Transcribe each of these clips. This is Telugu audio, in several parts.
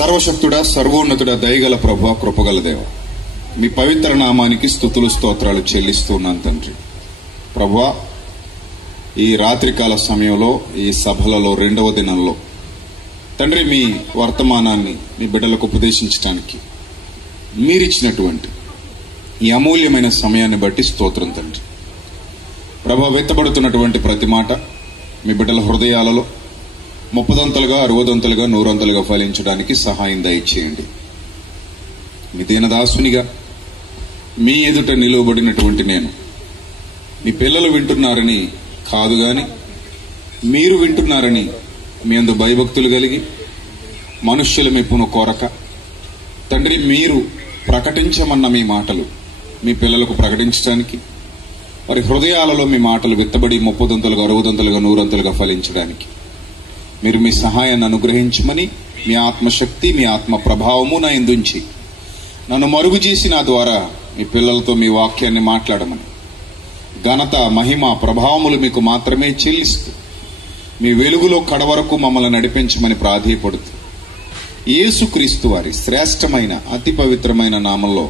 సర్వశక్తుడా, సర్వోన్నతుడా, దయగల ప్రభువా, కృపగల దేవ, మీ పవిత్ర నామానికి స్తుతులు స్తోత్రాలు చెల్లిస్తూ ఉన్నాను తండ్రి. ప్రభువా, ఈ రాత్రికాల సమయంలో, ఈ సభలలో రెండవ దినంలో తండ్రి మీ వర్తమానాన్ని మీ బిడ్డలకు ఉపదేశించడానికి మీరిచ్చినటువంటి ఈ అమూల్యమైన సమయాన్ని బట్టి స్తోత్రం తండ్రి. ప్రభా, వెత్తబడుతున్నటువంటి ప్రతి మాట మీ బిడ్డల హృదయాలలో 30ంతలుగా 60ంతలుగా 100ంతలుగా ఫలించడానికి సహాయం దయచేయండి. మీ దీనదాసునిగా మీ ఎదుట నిలువబడినటువంటి నేను మీ పిల్లలు వింటున్నారని కాదు గాని మీరు వింటున్నారని మీ అందు భయభక్తులు కలిగి మనుష్యుల మెప్పును కోరక తండ్రి మీరు ప్రకటించమన్న మీ మాటలు మీ పిల్లలకు ప్రకటించడానికి, వారి హృదయాలలో మీ మాటలు విత్తబడి 30ంతలుగా 60ంతలుగా 100ంతలుగా ఫలించడానికి మీరు మీ సహాయాన్ని అనుగ్రహించమని, మీ ఆత్మశక్తి మీ ఆత్మ ప్రభావము నా యందుంచి నన్ను మరుగు చేసి నా ద్వారా మీ పిల్లలతో మీ వాక్యాన్ని మాట్లాడమని, ఘనత మహిమ ప్రభావములు మీకు మాత్రమే చెల్లిస్తూ మీ వెలుగులో కడవరకు మమ్మల్ని నడిపించమని ప్రాధేయపడుతూ యేసుక్రీస్తు వారి శ్రేష్టమైన అతి పవిత్రమైన నామంలో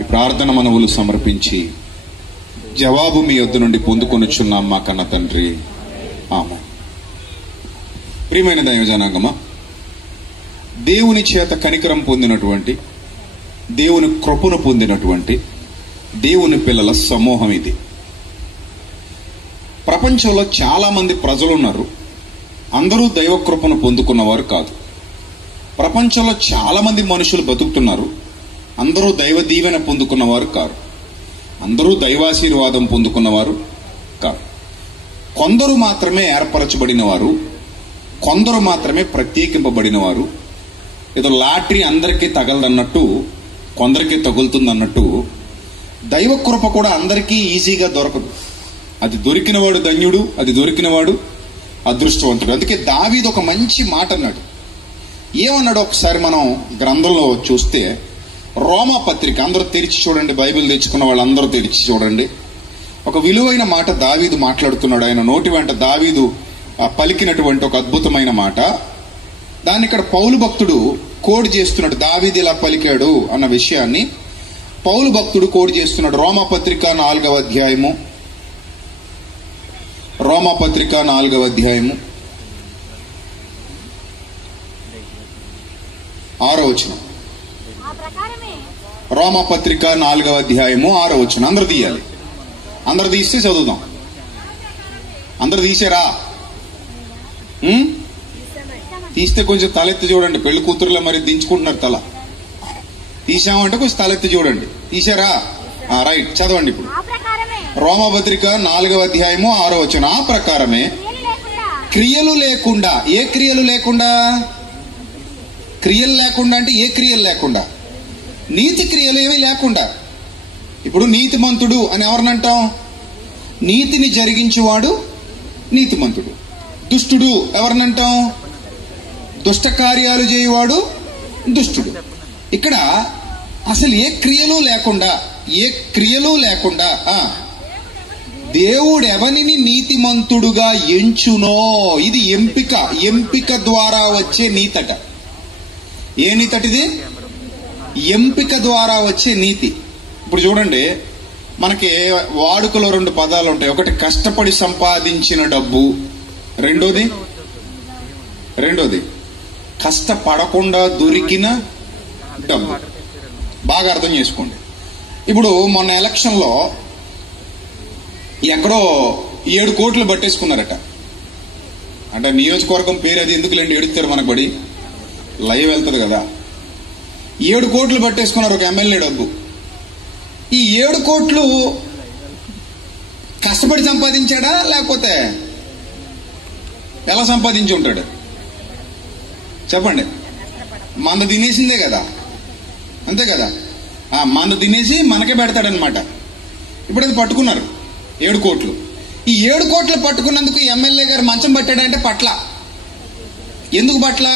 ఈ ప్రార్థన మనవులు సమర్పించి జవాబు మీ యొద్ద నుండి పొందుకొనుచున్నాం మా కన్న తండ్రి, ఆమేన్. ప్రియమైన దైవజనాంగమా, దేవుని చేత కనికరం పొందినటువంటి, దేవుని కృపను పొందినటువంటి దేవుని పిల్లల సమూహం ఇది. ప్రపంచంలో చాలా మంది ప్రజలున్నారు. అందరూ దైవ కృపను పొందుకున్నవారు కాదు. ప్రపంచంలో చాలా మంది మనుషులు బతుకుతున్నారు. అందరూ దైవ దీవెన పొందుకున్నవారు కారు. అందరూ దైవాశీర్వాదం పొందుకున్నవారు కారు. కొందరు మాత్రమే ఏర్పరచబడిన వారు, కొందరు మాత్రమే ప్రత్యేకింపబడిన వారు. ఏదో లాటరీ అందరికీ తగలదన్నట్టు కొందరికి తగులుతుందన్నట్టు దైవ కృప కూడా అందరికీ ఈజీగా దొరకదు. అది దొరికినవాడు ధన్యుడు, అది దొరికినవాడు అదృష్టవంతుడు. అందుకే దావీదు ఒక మంచి మాట అన్నాడు. ఏమన్నాడు ఒకసారి మనం గ్రంథంలో చూస్తే, రోమా పత్రిక, అందరూ తెరిచి చూడండి, బైబిల్ తెచ్చుకున్న వాళ్ళందరూ తెరిచి చూడండి. ఒక విలువైన మాట దావీదు మాట్లాడుతున్నాడు. ఆయన నోటి వెంట దావీదు పలికినటువంటి ఒక అద్భుతమైన మాట. దాన్ని ఇక్కడ పౌలు భక్తుడు కోడ్ చేస్తున్నాడు. దావీదు ఇలా పలికాడు అన్న విషయాన్ని పౌలు భక్తుడు కోడ్ చేస్తున్నాడు. రోమా పత్రిక 4వ అధ్యాయము, రోమా పత్రిక 4వ అధ్యాయము 6వ వచనం. రోమా పత్రిక 4వ అధ్యాయము 6వ వచనం. అందరు తీయాలి. అందరు తీస్తే చదువుదాం. అందరు తీసారా? తీస్తే కొంచెం తలెత్తి చూడండి. పెళ్లి కూతురులో మరి దించుకుంటున్నారు తల. తీసామంటే కొంచెం తలెత్తి చూడండి. తీసారా? రైట్, చదవండి ఇప్పుడు. రోమా పత్రిక 4వ అధ్యాయము 6వ వచనం. ఆ ప్రకారమే క్రియలు లేకుండా, ఏ క్రియలు లేకుండా? క్రియలు లేకుండా అంటే ఏ క్రియలు లేకుండా? నీతి క్రియలు ఏమీ లేకుండా. ఇప్పుడు నీతిమంతుడు అని ఎవరినంటాం? నీతిని జరిగించేవాడు నీతిమంతుడు. దుష్టుడు ఎవరినంటాం? దుష్ట కార్యాలు చేయవాడు దుష్టుడు. ఇక్కడ అసలు ఏ క్రియలు లేకుండా, ఏ క్రియలు లేకుండా దేవుడు ఎవరిని నీతిమంతుడుగా ఎంచునో, ఇది ఎంపిక, ఎంపిక ద్వారా వచ్చే నీతట. ఏ నీతటిది? ఎంపిక ద్వారా వచ్చే నీతి. ఇప్పుడు చూడండి, మనకి వాడుకలో 2 పదాలు ఉంటాయి. ఒకటి కష్టపడి సంపాదించిన డబ్బు, రెండోది కష్టపడకుండా దొరికిన డబ్బు. బాగా అర్థం చేసుకోండి. ఇప్పుడు మొన్న ఎలక్షన్లో ఎక్కడో 7 కోట్లు పట్టేసుకున్నారట. అంటే నియోజకవర్గం పేరు అది ఎందుకులేండి, ఎడుతారు మనకు బడి లైవ్ వెళ్తుంది కదా. 7 కోట్లు పట్టేసుకున్నారు ఒక ఎమ్మెల్యే డబ్బు. ఈ 7 కోట్లు కష్టపడి సంపాదించాడా, లేకపోతే ఎలా సంపాదించి ఉంటాడు? చెప్పండి. మంద తినేసిందే కదా, అంతే కదా. మంద తినేసి మనకే పెడతాడనమాట. ఇప్పుడు అది పట్టుకున్నారు 7 కోట్లు. ఈ 7 కోట్లు పట్టుకున్నందుకు ఎమ్మెల్యే గారు మంచం పట్టాడంటే పట్ల. ఎందుకు పట్ల?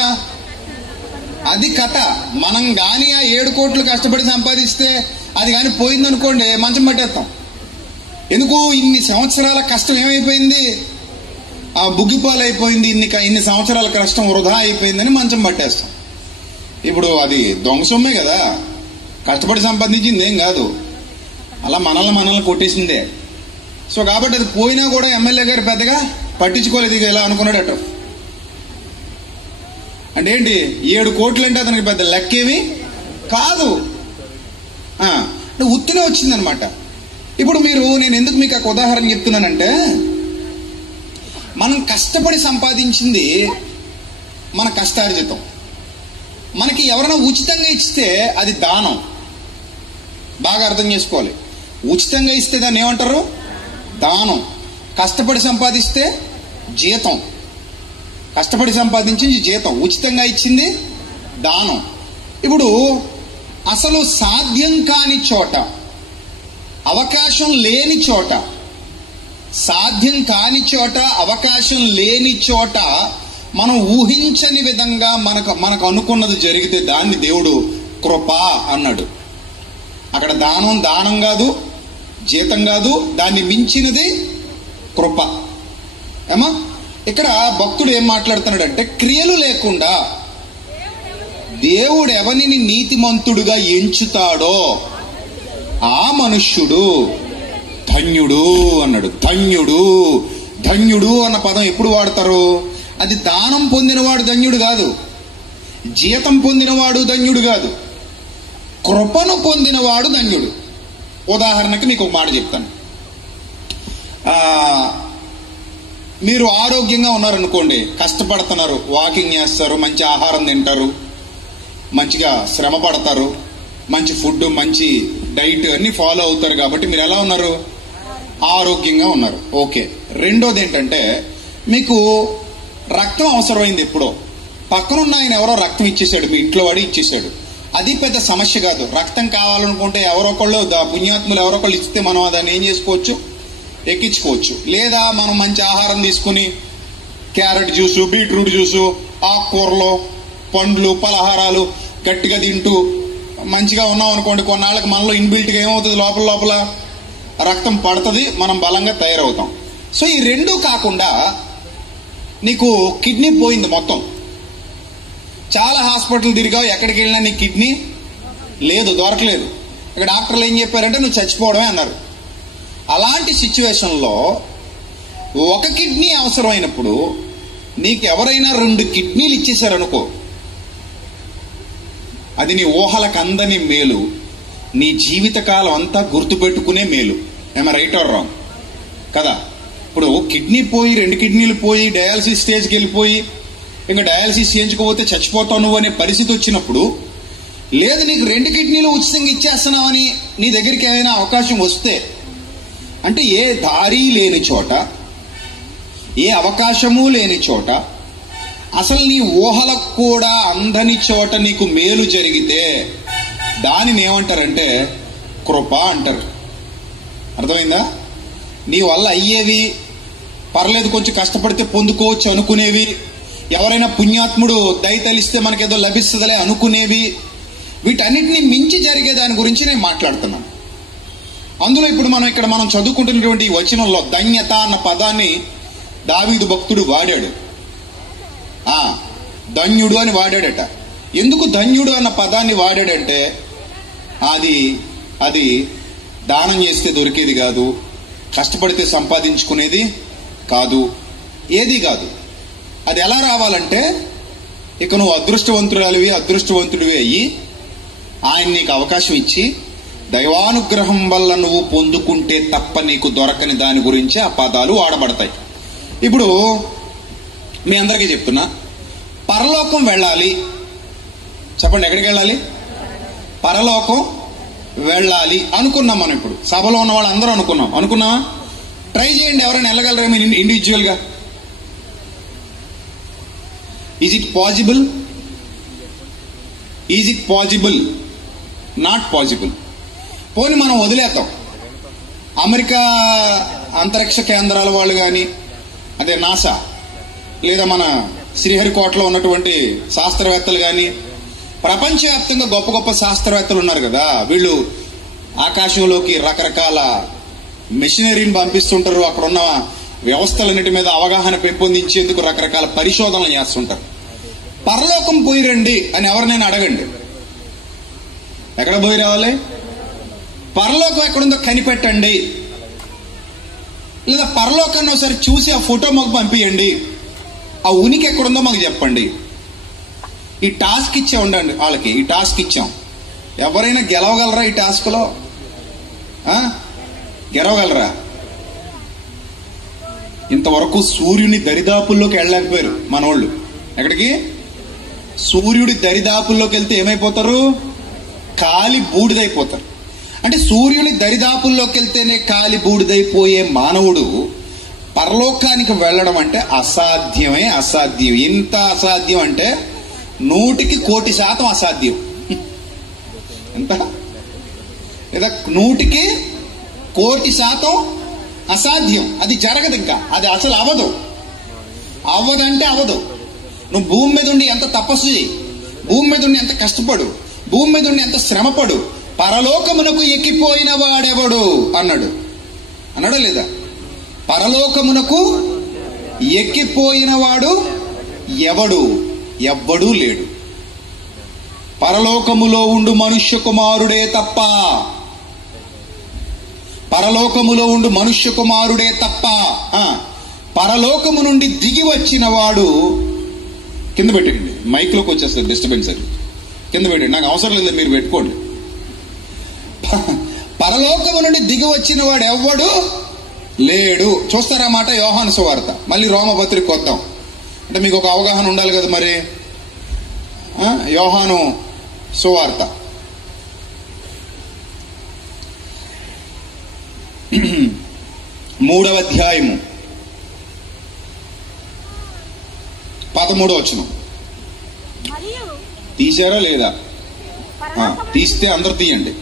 అది కథ. మనం గాని ఆ 7 కోట్లు కష్టపడి సంపాదిస్తే అది కానీ పోయిందనుకోండి, మంచం పట్టేస్తాం. ఎందుకు? ఇన్ని సంవత్సరాల కష్టం ఏమైపోయింది? ఆ బుగ్గిపాలు అయిపోయింది. ఇన్ని సంవత్సరాల కష్టం వృధా అయిపోయిందని మంచం పట్టేస్తాం. ఇప్పుడు అది దొంగ సొమ్మే కదా, కష్టపడి సంపాదించింది ఏం కాదు, అలా మనల్ని కొట్టేసిందే. సో కాబట్టి అది పోయినా కూడా ఎమ్మెల్యే గారు పెద్దగా పట్టించుకోలేదు. ఇక ఇలా అనుకున్నాడట. అంటే ఏంటి, 7 కోట్లు అంటే అతనికి పెద్ద లెక్కేవి కాదు, ఉత్తినే వచ్చిందనమాట. ఇప్పుడు నేను ఎందుకు మీకు ఒక ఉదాహరణ చెప్తున్నానంటే, మనం కష్టపడి సంపాదించింది మన కష్టార్జితం. మనకి ఎవరైనా ఉచితంగా ఇస్తే అది దానం. బాగా అర్థం చేసుకోవాలి. ఉచితంగా ఇస్తే దాన్ని ఏమంటారు? దానం. కష్టపడి సంపాదిస్తే జీతం. కష్టపడి సంపాదించింది జీతం, ఉచితంగా ఇచ్చింది దానం. ఇప్పుడు అసలు సాధ్యం కాని చోట, అవకాశం లేని చోట, సాధ్యం కాని చోట, అవకాశం లేని చోట మనం ఊహించని విధంగా మనకు అనుకున్నది జరిగితే దాన్ని దేవుడు కృప అన్నాడు. అక్కడ దానం కాదు, జీతం కాదు, దాన్ని మించినది కృప. ఏమా ఇక్కడ భక్తుడు ఏం మాట్లాడుతున్నాడంటే, క్రియలు లేకుండా దేవుడు ఎవరిని నీతిమంతుడుగా ఎంచుతాడో ఆ మనుష్యుడు ధన్యుడు అన్నాడు. ధన్యుడు అన్న పదం ఎప్పుడు వాడతారు? అది దానం పొందినవాడు ధన్యుడు కాదు, జీతం పొందినవాడు ధన్యుడు కాదు, కృపను పొందినవాడు ధన్యుడు. ఉదాహరణకి మీకు ఒక మాట చెప్తాను. మీరు ఆరోగ్యంగా ఉన్నారనుకోండి, కష్టపడుతున్నారు, వాకింగ్ చేస్తారు, మంచి ఆహారం తింటారు, మంచిగా శ్రమ పడతారు, మంచి ఫుడ్, మంచి డైట్ అన్ని ఫాలో అవుతారు. కాబట్టి మీరు ఎలా ఉన్నారు? ఆరోగ్యంగా ఉన్నారు. ఓకే. రెండోది ఏంటంటే, మీకు రక్తం అవసరమైంది. ఎప్పుడో పక్కనున్న ఆయన ఎవరో రక్తం ఇచ్చేసాడు, మీ ఇంట్లో వాడి ఇచ్చేసాడు. అది పెద్ద సమస్య కాదు. రక్తం కావాలనుకుంటే ఎవరొకళ్ళు, పుణ్యాత్ములు ఎవరొకళ్ళు ఇస్తే మనం దాన్ని ఏం చేసుకోవచ్చు? ఎక్కించుకోవచ్చు. లేదా మనం మంచి ఆహారం తీసుకుని క్యారెట్ జ్యూసు, బీట్రూట్ జ్యూసు, ఆకుకూరలు, పండ్లు, పలహారాలు గట్టిగా తింటూ మంచిగా ఉన్నాం అనుకోండి, కొన్నాళ్ళకి మనలో ఇన్బిల్ట్గా ఏమవుతుంది, లోపల రక్తం పడుతుంది, మనం బలంగా తయారవుతాం. సో ఈ రెండూ కాకుండా నీకు కిడ్నీ పోయింది మొత్తం, చాలా హాస్పిటల్ తిరిగావు, ఎక్కడికి వెళ్ళినా నీ కిడ్నీ లేదు, దొరకలేదు. ఇక్కడ డాక్టర్లు ఏం చెప్పారంటే నువ్వు చచ్చిపోవడమే అన్నారు. అలాంటి సిచ్యువేషన్లో ఒక కిడ్నీ అవసరమైనప్పుడు నీకు ఎవరైనా 2 కిడ్నీలు ఇచ్చేశారనుకో, అది నీ ఊహలకు అందని మేలు, నీ జీవితకాలం అంతా గుర్తుపెట్టుకునే మేలు. ఏమో రైట్ ఆర్ రాంగ్ కదా? ఇప్పుడు కిడ్నీ పోయి, 2 కిడ్నీలు పోయి, డయాలసిస్ స్టేజ్కి వెళ్ళిపోయి, ఇంకా డయాలసిస్ చేయించుకోకపోతే చచ్చిపోతావు నువ్వు అనే పరిస్థితి వచ్చినప్పుడు, లేదు నీకు 2 కిడ్నీలు ఉచితంగా ఇచ్చేస్తున్నావని నీ దగ్గరికి ఏదైనా అవకాశం వస్తే, అంటే ఏ దారి లేని చోట, ఏ అవకాశము లేని చోట, అసలు నీ ఊహలకు కూడా అందని చోట నీకు మేలు జరిగితే దానిని ఏమంటారంటే కృప అంటారు. అర్థమైందా? నీ వల్ల అయ్యేవి, పర్లేదు కొంచెం కష్టపడితే పొందుకోవచ్చు అనుకునేవి, ఎవరైనా పుణ్యాత్ముడు దయతలిస్తే మనకేదో లభిస్తుందిలే అనుకునేవి, వీటన్నిటిని మించి జరిగే దాని గురించి నేను మాట్లాడుతున్నాను. అందులో ఇప్పుడు మనం చదువుకుంటున్నటువంటి ఈ వచనంలో ధన్యత అన్న పదాన్ని దావీదు భక్తుడు వాడాడు. ధన్యుడు అని వాడాడట. ఎందుకు ధన్యుడు అన్న పదాన్ని వాడాడంటే, అది దానం చేస్తే దొరికేది కాదు, కష్టపడితే సంపాదించుకునేది కాదు, ఏది కాదు. అది ఎలా రావాలంటే, ఇక నువ్వు అదృష్టవంతుడివి అయ్యి ఆయన నీకు అవకాశం ఇచ్చి దైవానుగ్రహం వల్ల నువ్వు పొందుకుంటే తప్ప నీకు దొరకని దాని గురించి ఆ పదాలు వాడబడతాయి. ఇప్పుడు మీ అందరికీ చెప్తున్నా, పరలోకం వెళ్ళాలి. చెప్పండి, ఎక్కడికి వెళ్ళాలి? పరలోకం వెళ్ళాలి అనుకున్నాం. మనం ఇప్పుడు సభలో ఉన్న వాళ్ళు అందరూ అనుకున్నావా? ట్రై చేయండి, ఎవరైనా వెళ్ళగలరేమో ఇండివిజువల్గా. Is it possible? Not possible. పోనీ మనం వదిలేద్దాం. అమెరికా అంతరిక్ష కేంద్రాల వాళ్ళు కానీ, అదే నాసా, లేదా మన శ్రీహరికోటలో ఉన్నటువంటి శాస్త్రవేత్తలు కానీ, ప్రపంచవ్యాప్తంగా గొప్ప గొప్ప శాస్త్రవేత్తలు ఉన్నారు కదా, వీళ్ళు ఆకాశంలోకి రకరకాల మెషినరీని పంపిస్తుంటారు. అక్కడ ఉన్న వ్యవస్థలన్నిటి మీద అవగాహన పెంపొందించేందుకు రకరకాల పరిశోధనలు చేస్తుంటారు. పరలోకం పోయి రండి అని ఎవరినైనా అడగండి, ఎక్కడ పోయి రావాలి? పరలోకం ఎక్కడుందో కనిపెట్టండి, లేదా పరలోకాన్ని ఒకసారి చూసి ఆ ఫోటో మాకు పంపించండి, ఆ ఉనికి ఎక్కడుందో మాకు చెప్పండి. ఈ టాస్క్ ఇచ్చే ఉండండి వాళ్ళకి, ఈ టాస్క్ ఇచ్చాం. ఎవరైనా గెలవగలరా ఈ టాస్క్లో? గెలవగలరా? ఇంతవరకు సూర్యుని దరిదాపుల్లోకి వెళ్ళలేకపోయారు మనోళ్ళు. ఎక్కడికి? సూర్యుడి దరిదాపుల్లోకి వెళ్తే ఏమైపోతారు? కాలి బూడిదైపోతారు. అంటే సూర్యుని దరిదాపుల్లోకి వెళ్తేనే కాలి బూడిదైపోయే మానవుడు పరలోకానికి వెళ్ళడం అంటే అసాధ్యమే అసాధ్యం. ఎంత అసాధ్యం అంటే 100% అసాధ్యం. ఎంత? లేదా 100% అసాధ్యం. అది జరగదు, ఇంకా అది అసలు అవ్వదు. అవ్వదంటే అవ్వదు. నువ్వు భూమి మీద ఉండి ఎంత తపస్సు చేయి, భూమి మీద ఉండి ఎంత కష్టపడు, భూమి మీద ఉండి ఎంత శ్రమపడు, పరలోకమునకు ఎక్కిపోయిన వాడెవడు అన్నాడు. అన్నాడా లేదా? పరలోకమునకు ఎక్కిపోయిన వాడు ఎవడు? ఎవ్వడూ లేడు. పరలోకములో ఉండు మనుష్య కుమారుడే తప్ప, పరలోకములో ఉండు మనుష్య కుమారుడే తప్ప పరలోకము నుండి దిగి వచ్చిన వాడు, కింద పెట్టండి, మైక్లోకి వచ్చేస్తుంది డిస్టర్బెన్స్, అది కింద పెట్టండి, నాకు అవసరం లేదు, మీరు పెట్టుకోండి. పరలోకము నుండి దిగి వచ్చిన వాడు ఎవ్వడు లేడు. చూస్తారా మాట? యోహాను సువార్త. మళ్ళీ రోమపత్రిక వద్దాం, అంటే మీకు ఒక అవగాహన ఉండాలి కదా మరి. యోహాను సువార్త 3వ అధ్యాయము 13వ వచనం. తీశారా లేదా? తీస్తే అందరు తీయండి.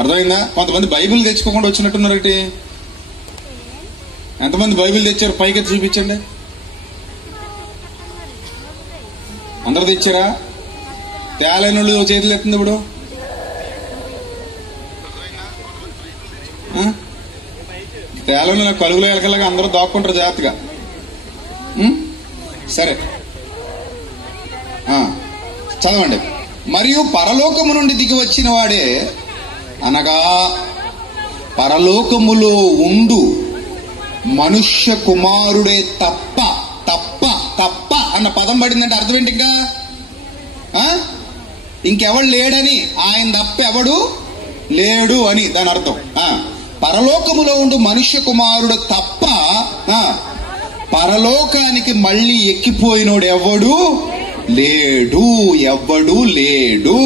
అర్థమైందా? కొంతమంది బైబిల్ తెచ్చుకోకుండా వచ్చినట్టున్నారటి. ఎంతమంది బైబిల్ తెచ్చారు? పైకి చూపించండి. అందరు తెచ్చారా? తేలైనళ్ళు చేతులు ఎత్తుంది ఇప్పుడు. తేలని కలుగులో ఎలకలాగా అందరూ దాక్కుంటారు జాగ్రత్తగా. సరే చదవండి. మరియు పరలోకము నుండి దిగి వచ్చిన వాడే, అనగా పరలోకములో ఉండు మనుష్య కుమారుడే తప్ప. తప్ప తప్ప అన్న పదం పడిందంటే అర్థం ఏంటి? ఇంకా ఇంకెవడు లేడని, ఆయన తప్ప ఎవడు లేడు అని దాని అర్థం. పరలోకములో ఉండు మనుష్య కుమారుడు తప్ప పరలోకానికి మళ్ళీ ఎక్కిపోయినోడు ఎవడు లేడు. ఎవ్వడు లేడు.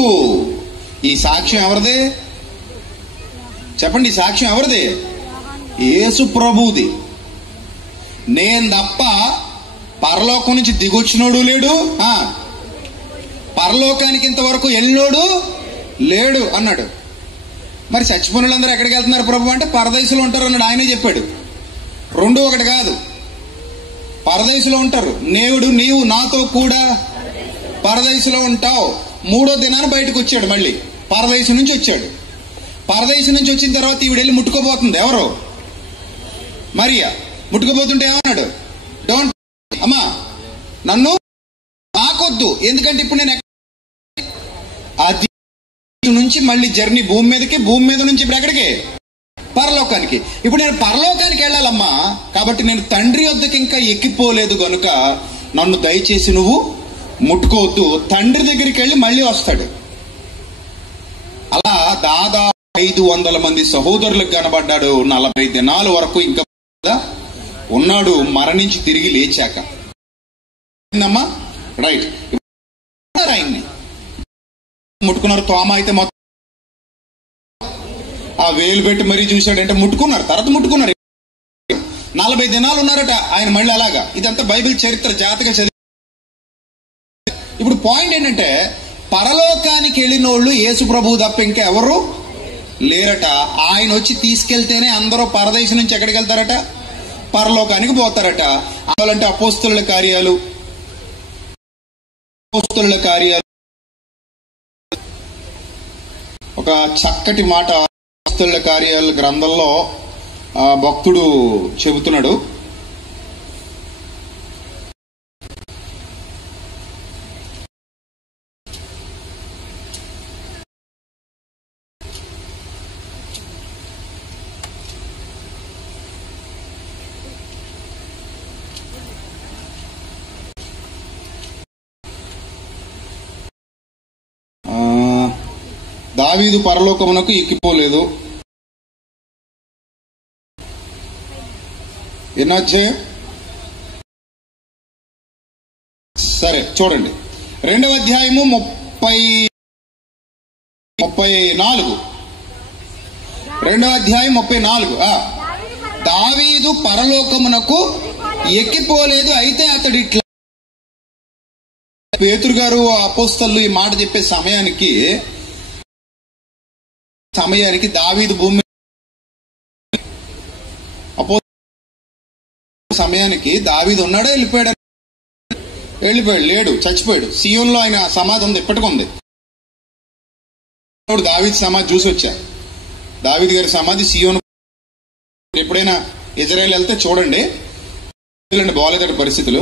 ఈ సాక్ష్యం ఎవరిది? చెప్పండి, ఈ సాక్ష్యం ఎవరిది? యేసు ప్రభువుది. నేను తప్ప పరలోకం నుంచి దిగొచ్చినోడు లేడు, పరలోకానికి ఇంతవరకు వెళ్ళినోడు లేడు అన్నాడు. మరి చచ్చిపోయిన వాళ్ళందరూ ఎక్కడికి వెళ్తున్నారు ప్రభు అంటే పరదేశంలో ఉంటారు అన్నాడు. ఆయనే చెప్పాడు. 2 ఒకటి కాదు, పరదేశంలో ఉంటారు. నీవు నాతో కూడా పరదేశంలో ఉంటావు. 3వ దినాన్ని బయటకు వచ్చాడు. మళ్ళీ పరదేశం నుంచి వచ్చాడు. పరదేశం నుంచి వచ్చిన తర్వాత ఈవిడ వెళ్ళి ముట్టుకోబోతుంది. ఎవరు? మరియా. ముట్టుకోబోతుంటే ఏమన్నాడు? డోంట్, అమ్మా నన్ను తాకొద్దు, ఎందుకంటే ఇప్పుడు నేను అది నుంచి మళ్ళీ జర్నీ భూమి మీదకి, భూమి మీద నుంచి ఇప్పుడు ఎక్కడికి? పరలోకానికి. ఇప్పుడు నేను పరలోకానికి వెళ్ళాలమ్మా, కాబట్టి నేను తండ్రి వద్దకి ఇంకా ఎక్కిపోలేదు గనుక నన్ను దయచేసి నువ్వు ముట్టుకోవద్దు. తండ్రి దగ్గరికి వెళ్ళి మళ్ళీ వస్తాడు. అలా దాదాపు 500 మంది సహోదరులకు కనబడ్డాడు. 40 దినాల వరకు ఇంకా ఉన్నాడు, మరణించి తిరిగి లేచాక. అమ్మా రైట్, ఆయన్ని ముట్టుకున్నారు. తోమ అయితే మొత్తం ఆ వేలు పెట్టి మరీ చూశాడంటే ముట్టుకున్నారు. తర్వాత ముట్టుకున్నారు. 40 దినాలు ఉన్నారట ఆయన మళ్ళీ అలాగా. ఇదంతా బైబిల్ చరిత్ర, జాతక చరిత్ర. ఇప్పుడు పాయింట్ ఏంటంటే పరలోకానికి వెళ్ళినోళ్ళు యేసు ప్రభువు తప్ప ఇంకా ఎవరు లేరట. ఆయన వచ్చి తీసుకెళ్తేనే అందరూ పరదేశం నుంచి ఎక్కడికి వెళ్తారట? పరలోకానికి పోతారట. అంటే అపోస్తలుల కార్యాలు ఒక చక్కటి మాట అపోస్తలుల కార్యాల గ్రంథంలో భక్తుడు చెబుతున్నాడు. దావీదు పరలోకమునకు ఎక్కిపోలేదు. ఎన్నో అధ్యాయం? సరే చూడండి, 2వ అధ్యాయము 34. 2వ అధ్యాయం 34. దావీదు పరలోకమునకు ఎక్కిపోలేదు, అయితే అతడు ఇట్లా. పేతురు గారు అపోస్తలు ఈ మాట చెప్పే సమయానికి దావీదు భూమి సమయానికి దావీదు ఉన్నాడా వెళ్ళిపోయాడు? లేడు, చచ్చిపోయాడు. సియోన్లో ఆయన సమాధి ఉంది, ఇప్పటికీ ఉంది. దావీదు సమాధి చూసి వచ్చా. దావీదు గారి సమాధి సియోన్. ఎప్పుడైనా ఇజ్రాయెల్ వెళ్తే చూడండి, బాగోలేదట పరిస్థితులు.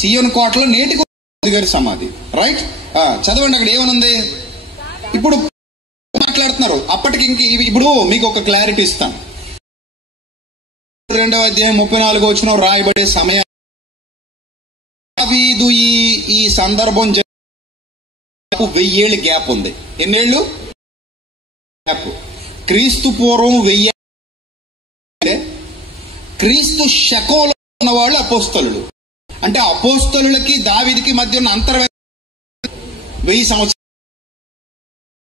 సియోన్ కోటలో నేటికి గారి సమాధి, రైట్? చదవండి, అక్కడ ఏమనుంది. ఇప్పుడు మాట్లాడుతున్నారు అప్పటికి. ఇప్పుడు మీకు ఒక క్లారిటీ ఇస్తాను. 2వ అధ్యాయం 34 వచ్చిన రాయబడే సమయం దావీదు ఈ సందర్భం 1000 ఏళ్ళు గ్యాప్ ఉంది. ఎన్నేళ్ళు గ్యాప్? క్రీస్తు పూర్వం 1000. క్రీస్తు శకంలో ఉన్న వాళ్ళు అపోస్తలుడు. అంటే అపోస్తలులకి దావీదుకి మధ్య ఉన్న అంతర్వేద 1000 సంవత్సరాలు.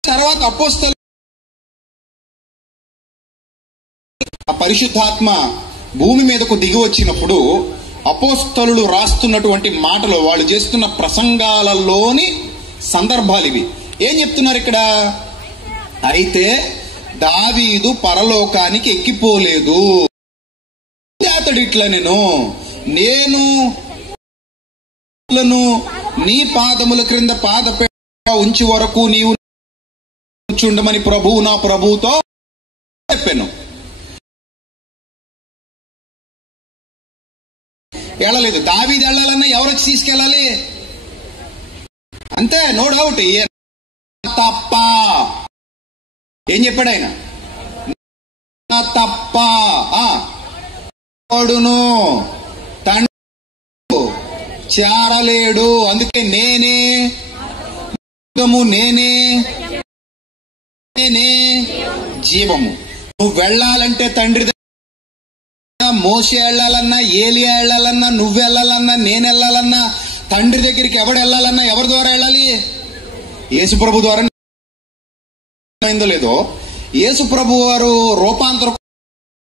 తర్వాత అపోస్తలు పరిశుద్ధాత్మ భూమి మీదకు దిగి వచ్చినప్పుడు అపోస్తలులు రాస్తున్నటువంటి మాటలు, వాళ్ళు చేస్తున్న ప్రసంగాలలోని సందర్భాలు ఇవి. ఏం చెప్తున్నారు ఇక్కడ? అయితే దావీదు పరలోకానికి ఎక్కిపోలేదు, అతడు ఇట్లా నేను నీ పాదముల క్రింద పాదపేట ఉంచి వరకు నీవు చూడమని ప్రభువు నా ప్రభువుతో చెప్పాను. వెళ్ళలేదు. దావీదు వెళ్ళాలన్నా ఎవరు వచ్చి తీసుకెళ్ళాలి? అంతే, నో డౌట్. తప్ప ఏం చెప్పాడు ఆయన? తప్ప వాడును తండ్రి చేరలేడు. అందుకే నేనే జీవము. నువ్వు వెళ్ళాలంటే తండ్రి, మోషే వెళ్ళాలన్నా, ఏలియా వెళ్ళాలన్నా, నువ్వు వెళ్ళాలన్నా, నేను వెళ్ళాలన్నా, తండ్రి దగ్గరికి ఎవడు వెళ్ళాలన్నా ఎవరి ద్వారా వెళ్ళాలి? యేసుప్రభు ద్వారా. అయిందో లేదో, యేసుప్రభు వారు రూపాంతరం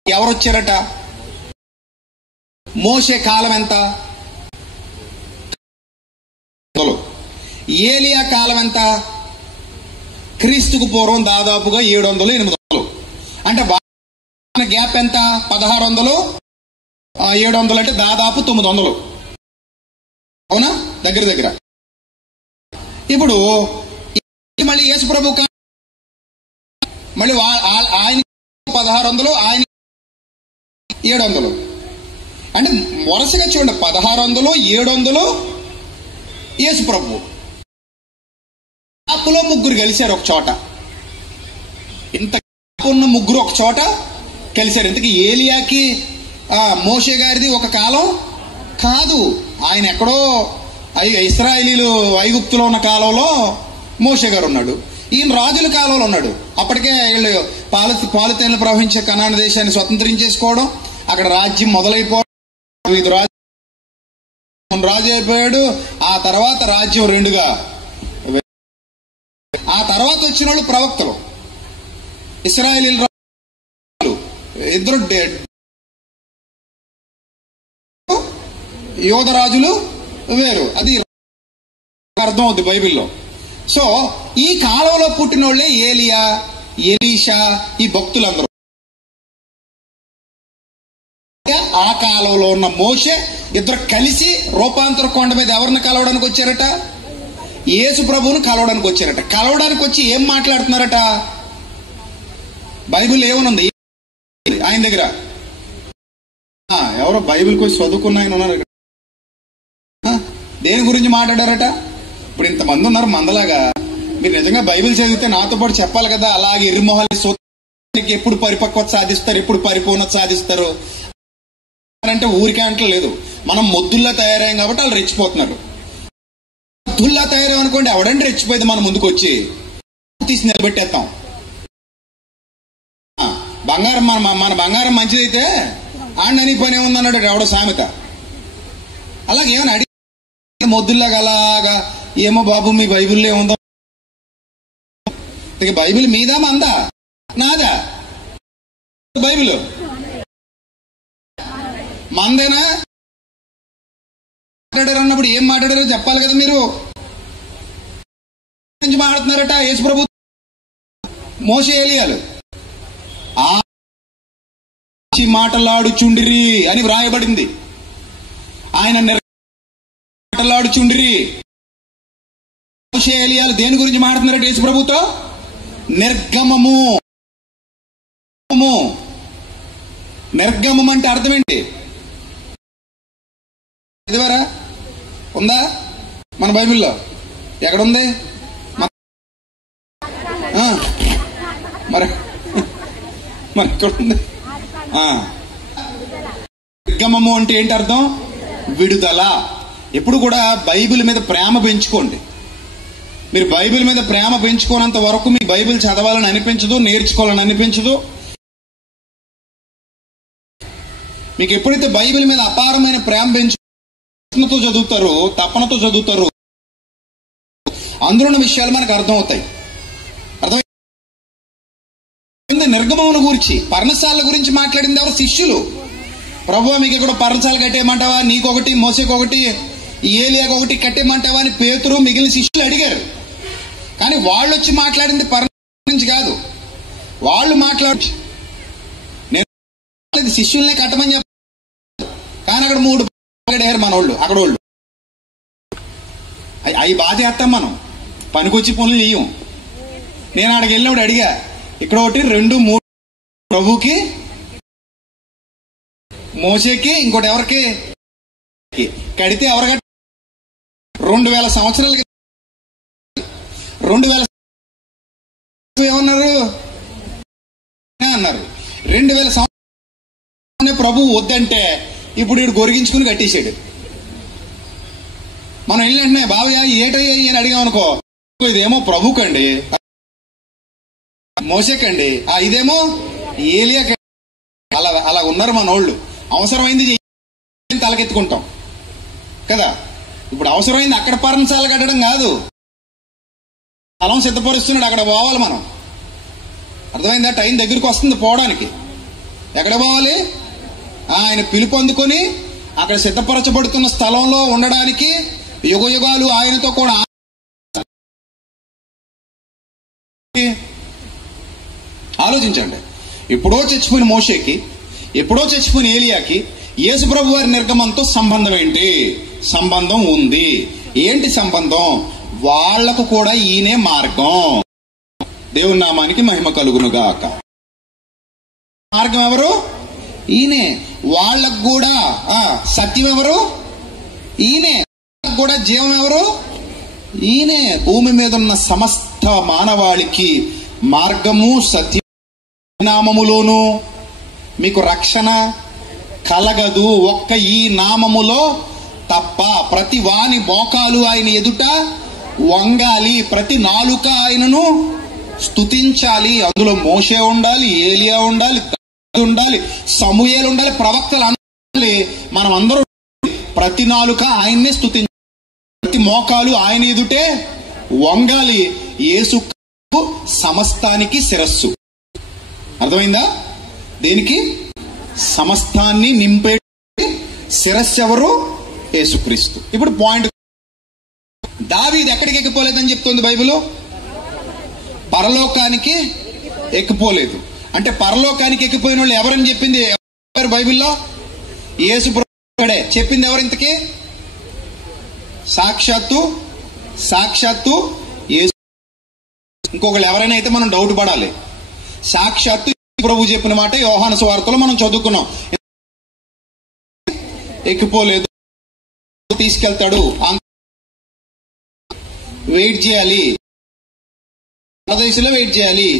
ఎవరు వచ్చారట? మోషే కాలం ఎంత? ఏలియా కాలం ఎంత? క్రీస్తుకు పూర్వం దాదాపుగా 700-800. అంటే గ్యాప్ ఎంత? 1600, 700 అంటే దాదాపు 900. అవునా? దగ్గర. ఇప్పుడు మళ్ళీ యేసుప్రభు మళ్ళీ ఆయన 1600, ఆయన 700. అంటే వరుసగా చూడండి, 1600, 700 యేసుప్రభు. అప్పులో ముగ్గురు కలిశారు ఒక చోట. ఇంత ఉన్న ముగ్గురు ఒక చోట కలిశారు. ఇంతకీ ఏలియాకి మోషే గారిది ఒక కాలం కాదు. ఆయన ఎక్కడో ఇశ్రాయేలీలు ఐగుప్తులో ఉన్న కాలంలో మోషే గారు ఉన్నాడు. ఈయన రాజుల కాలంలో ఉన్నాడు. అప్పటికే వీళ్ళు పాలతేనలు ప్రవహించే కనాను దేశాన్ని స్వతంత్రించేసుకోవడం, అక్కడ రాజ్యం మొదలైపోవడం. రాజు అయిపోయాడు. ఆ తర్వాత రాజ్యం 2గా. ఆ తర్వాత వచ్చిన వాళ్ళు ప్రవక్తలు, ఇశ్రాయేలీలు ఇద్దరు యోధరాజులు వేరు. అది అర్థం అవుద్ది బైబిల్లో. సో ఈ కాలంలో పుట్టిన వాళ్ళే ఏలియా, ఎలీషా, ఈ భక్తులందరూ. ఆ కాలంలో ఉన్న మోషే ఇద్దరు కలిసి రూపాంతర కొండ మీద ఎవరిని కలవడానికి వచ్చారట? యేసు ప్రభువును కలవడానికి వచ్చారట. కలవడానికి వచ్చి ఏం మాట్లాడుతున్నారట? బైబిల్ ఏమనుంది ఆయన దగ్గర? ఎవరో బైబిల్కి వచ్చి చదువుకున్న ఆయన ఉన్నారు. దేని గురించి మాట్లాడారట? ఇప్పుడు ఇంతమంది ఉన్నారు మందలాగా. మీరు నిజంగా బైబిల్ చదివితే నాతో పాటు చెప్పాలి కదా. అలాగే ఎర్రిమొహాలు ఎప్పుడు పరిపక్వత సాధిస్తారు, ఎప్పుడు పరిపూర్ణత సాధిస్తారు అంటే ఊరికే అంటలేదు. మనం మొద్దుల్లా తయారయ్యాం కాబట్టి వాళ్ళు రెచ్చిపోతున్నారు. సమర్థుల్లా తయారనుకోండి, ఎవడంటే రెచ్చిపోయింది మన ముందుకు వచ్చి తీసి నిలబెట్టేస్తాం. బంగారం మన బంగారం మంచిదైతే ఆడని పని ఏముందన్నాడు ఎవడో సామెత. అలాగే ఏమైనా అడిగి మొద్దుల్లాగా అలాగా ఏమో బాబు మీ బైబిల్లో ఏముందో, బైబిల్ మీదా మందా నాదా? బైబిల్ మందేనా? మాట్లాడారు అన్నప్పుడు ఏం మాట్లాడారో చెప్పాలి కదా. మీరు నుంచి మాట్లాడుతున్నారట యేసు ప్రభు మోషే ఏలియాలు ఆ మాటలాడుచుండిరి అని వ్రాయబడింది. ఆయన మాటలాడుచుండిరి. మోషే ఏలియాలు దేని గురించి మాట్లాడుతున్నారట యేసు ప్రభుతో? నిర్గమము. నిర్గమం అంటే అర్థం ఏంటి? ఇదివరా ఉందా మన బైబిల్లో? ఎక్కడుంది మరి ఎక్కడుంది? నిర్గమము అంటే ఏంటి అర్థం? విడుదల. ఎప్పుడు కూడా బైబిల్ మీద ప్రేమ పెంచుకోండి. మీరు బైబిల్ మీద ప్రేమ పెంచుకోనంత వరకు మీ బైబిల్ చదవాలని అనిపించదు, నేర్చుకోవాలని అనిపించదు. మీకు ఎప్పుడైతే బైబిల్ మీద అపారమైన ప్రేమ పెంచుతో చదువుతారో, తపనతో చదువుతారో, అందులో ఉన్న విషయాలు మనకు అర్థమవుతాయి. అర్థమైంది? నిర్గమమును గురించి, పర్ణశాల గురించి మాట్లాడింది ఎవరు? శిష్యులు. ప్రభువా మీకు ఇక్కడ పర్ణశాల కట్టేయమంటావా, నీకొకటి మోసేకొకటి ఏలియాకి ఒకటి కట్టేయమంటావా అని పేతురు మిగిలిన శిష్యులు అడిగారు. కానీ వాళ్ళు వచ్చి మాట్లాడింది పర్ణశాల గురించి కాదు. వాళ్ళు మాట్లాడి నేను శిష్యుల్నే కట్టమని చెప్పారు. కానీ అక్కడ 3 కట్టారు మనోళ్ళు. అక్కడ వాళ్ళు అవి బాధ చేస్తాం, మనం పనికొచ్చి పనులు చెయ్యం. నేను అక్కడికి వెళ్ళినప్పుడు అడిగా, ఇక్కడ ఒకటి 2, 3 ప్రభుకి, మోసేకి, ఇంకోటి ఎవరికి కడితే ఎవరు కట్ట 2000 సంవత్సరాలకి 2000 ఏమన్నారు అన్నారు. 2000 సంవత్సరాలు ప్రభు వద్దంటే ఇప్పుడు వీడు గొరిగించుకుని కట్టేశాడు. మనం వెళ్ళంటే బాబయ్య ఏటయ్యా అని అడిగామనుకో, ఇదేమో ప్రభుకండి, మోసేకండి, ఇదేమో ఏలియాకండి. అలా ఉన్నారు మన వాళ్ళు. అవసరమైంది తలకెత్తుకుంటాం కదా. ఇప్పుడు అవసరమైంది అక్కడ పర్ణశాల కట్టడం కాదు, స్థలం సిద్ధపరుస్తున్నాడు, అక్కడ పోవాలి మనం. అర్థమైందా? టైం దగ్గరికి వస్తుంది పోవడానికి. ఎక్కడ పోవాలి? ఆయన పిలుపు అందుకొని అక్కడ సిద్ధపరచబడుతున్న స్థలంలో ఉండడానికి యుగ యుగాలు ఆయనతో కూడా. ఆలోచించండి. ఎప్పుడో చచ్చిపోయిన మోషేకి, ఎప్పుడో చచ్చిపోయిన ఏలియాకి యేసు ప్రభు వారి నిర్గమంతో సంబంధం ఏంటి? సంబంధం ఉంది. ఏంటి సంబంధం? వాళ్లకు కూడా ఈయనే మార్గం. దేవుని నామానికి మహిమ కలుగునుగాక. మార్గం ఎవరు? ఈయనే. వాళ్ళకు కూడా సత్యం ఎవరు? ఈయనే. కూడా జీవం ఎవరు? ఈయనే. భూమి మీద ఉన్న సమస్త మానవాళికి మార్గము సత్యం. నామములోను మీకు రక్షణ కలగదు ఒక్క ఈ నామములో తప్ప. ప్రతి వాని మోకాలు ఆయన ఎదుట వంగాలి, ప్రతి నాలుక ఆయనను స్తుతించాలి. అందులో మోషే ఉండాలి, ఏలియా ఉండాలి, ఉండాలి, సమూయేలు ఉండాలి, ప్రవక్తలు ఉండాలి. మనం అందరూ ప్రతి నాలుక ఆయన్నే స్తుతించాలి, ప్రతి మోకాలు ఆయన ఎదుటే వంగాలి. యేసు సమస్తానికి శిరస్సు. అర్థమైందా? దేనికి? సమస్తాన్ని నింపే శిరస్సు ఎవరు? యేసుక్రీస్తు. ఇప్పుడు పాయింట్, దావీదు ఎక్కడికి ఎక్కిపోలేదని చెప్తుంది బైబిల్? పరలోకానికి ఎక్కిపోలేదు. అంటే పరలోకానికి ఎక్కిపోయిన వాళ్ళు ఎవరని చెప్పింది బైబిల్లో? యేసు ప్రభువే. చెప్పింది ఎవరు ఇంతకీ? సాక్షాత్తు యేసు. ఇంకొకళ్ళు ఎవరైనా అయితే మనం డౌట్ పడాలి. సాక్షాత్తు ప్రభు చెప్పిన మాట యోహాను సువార్తలో మనం చదువుకున్నాం. ఎక్కిపోలేదు, తీసుకెళ్తాడు, వెయిట్ చేయాలి, పరదేశంలో వెయిట్ చేయాలి.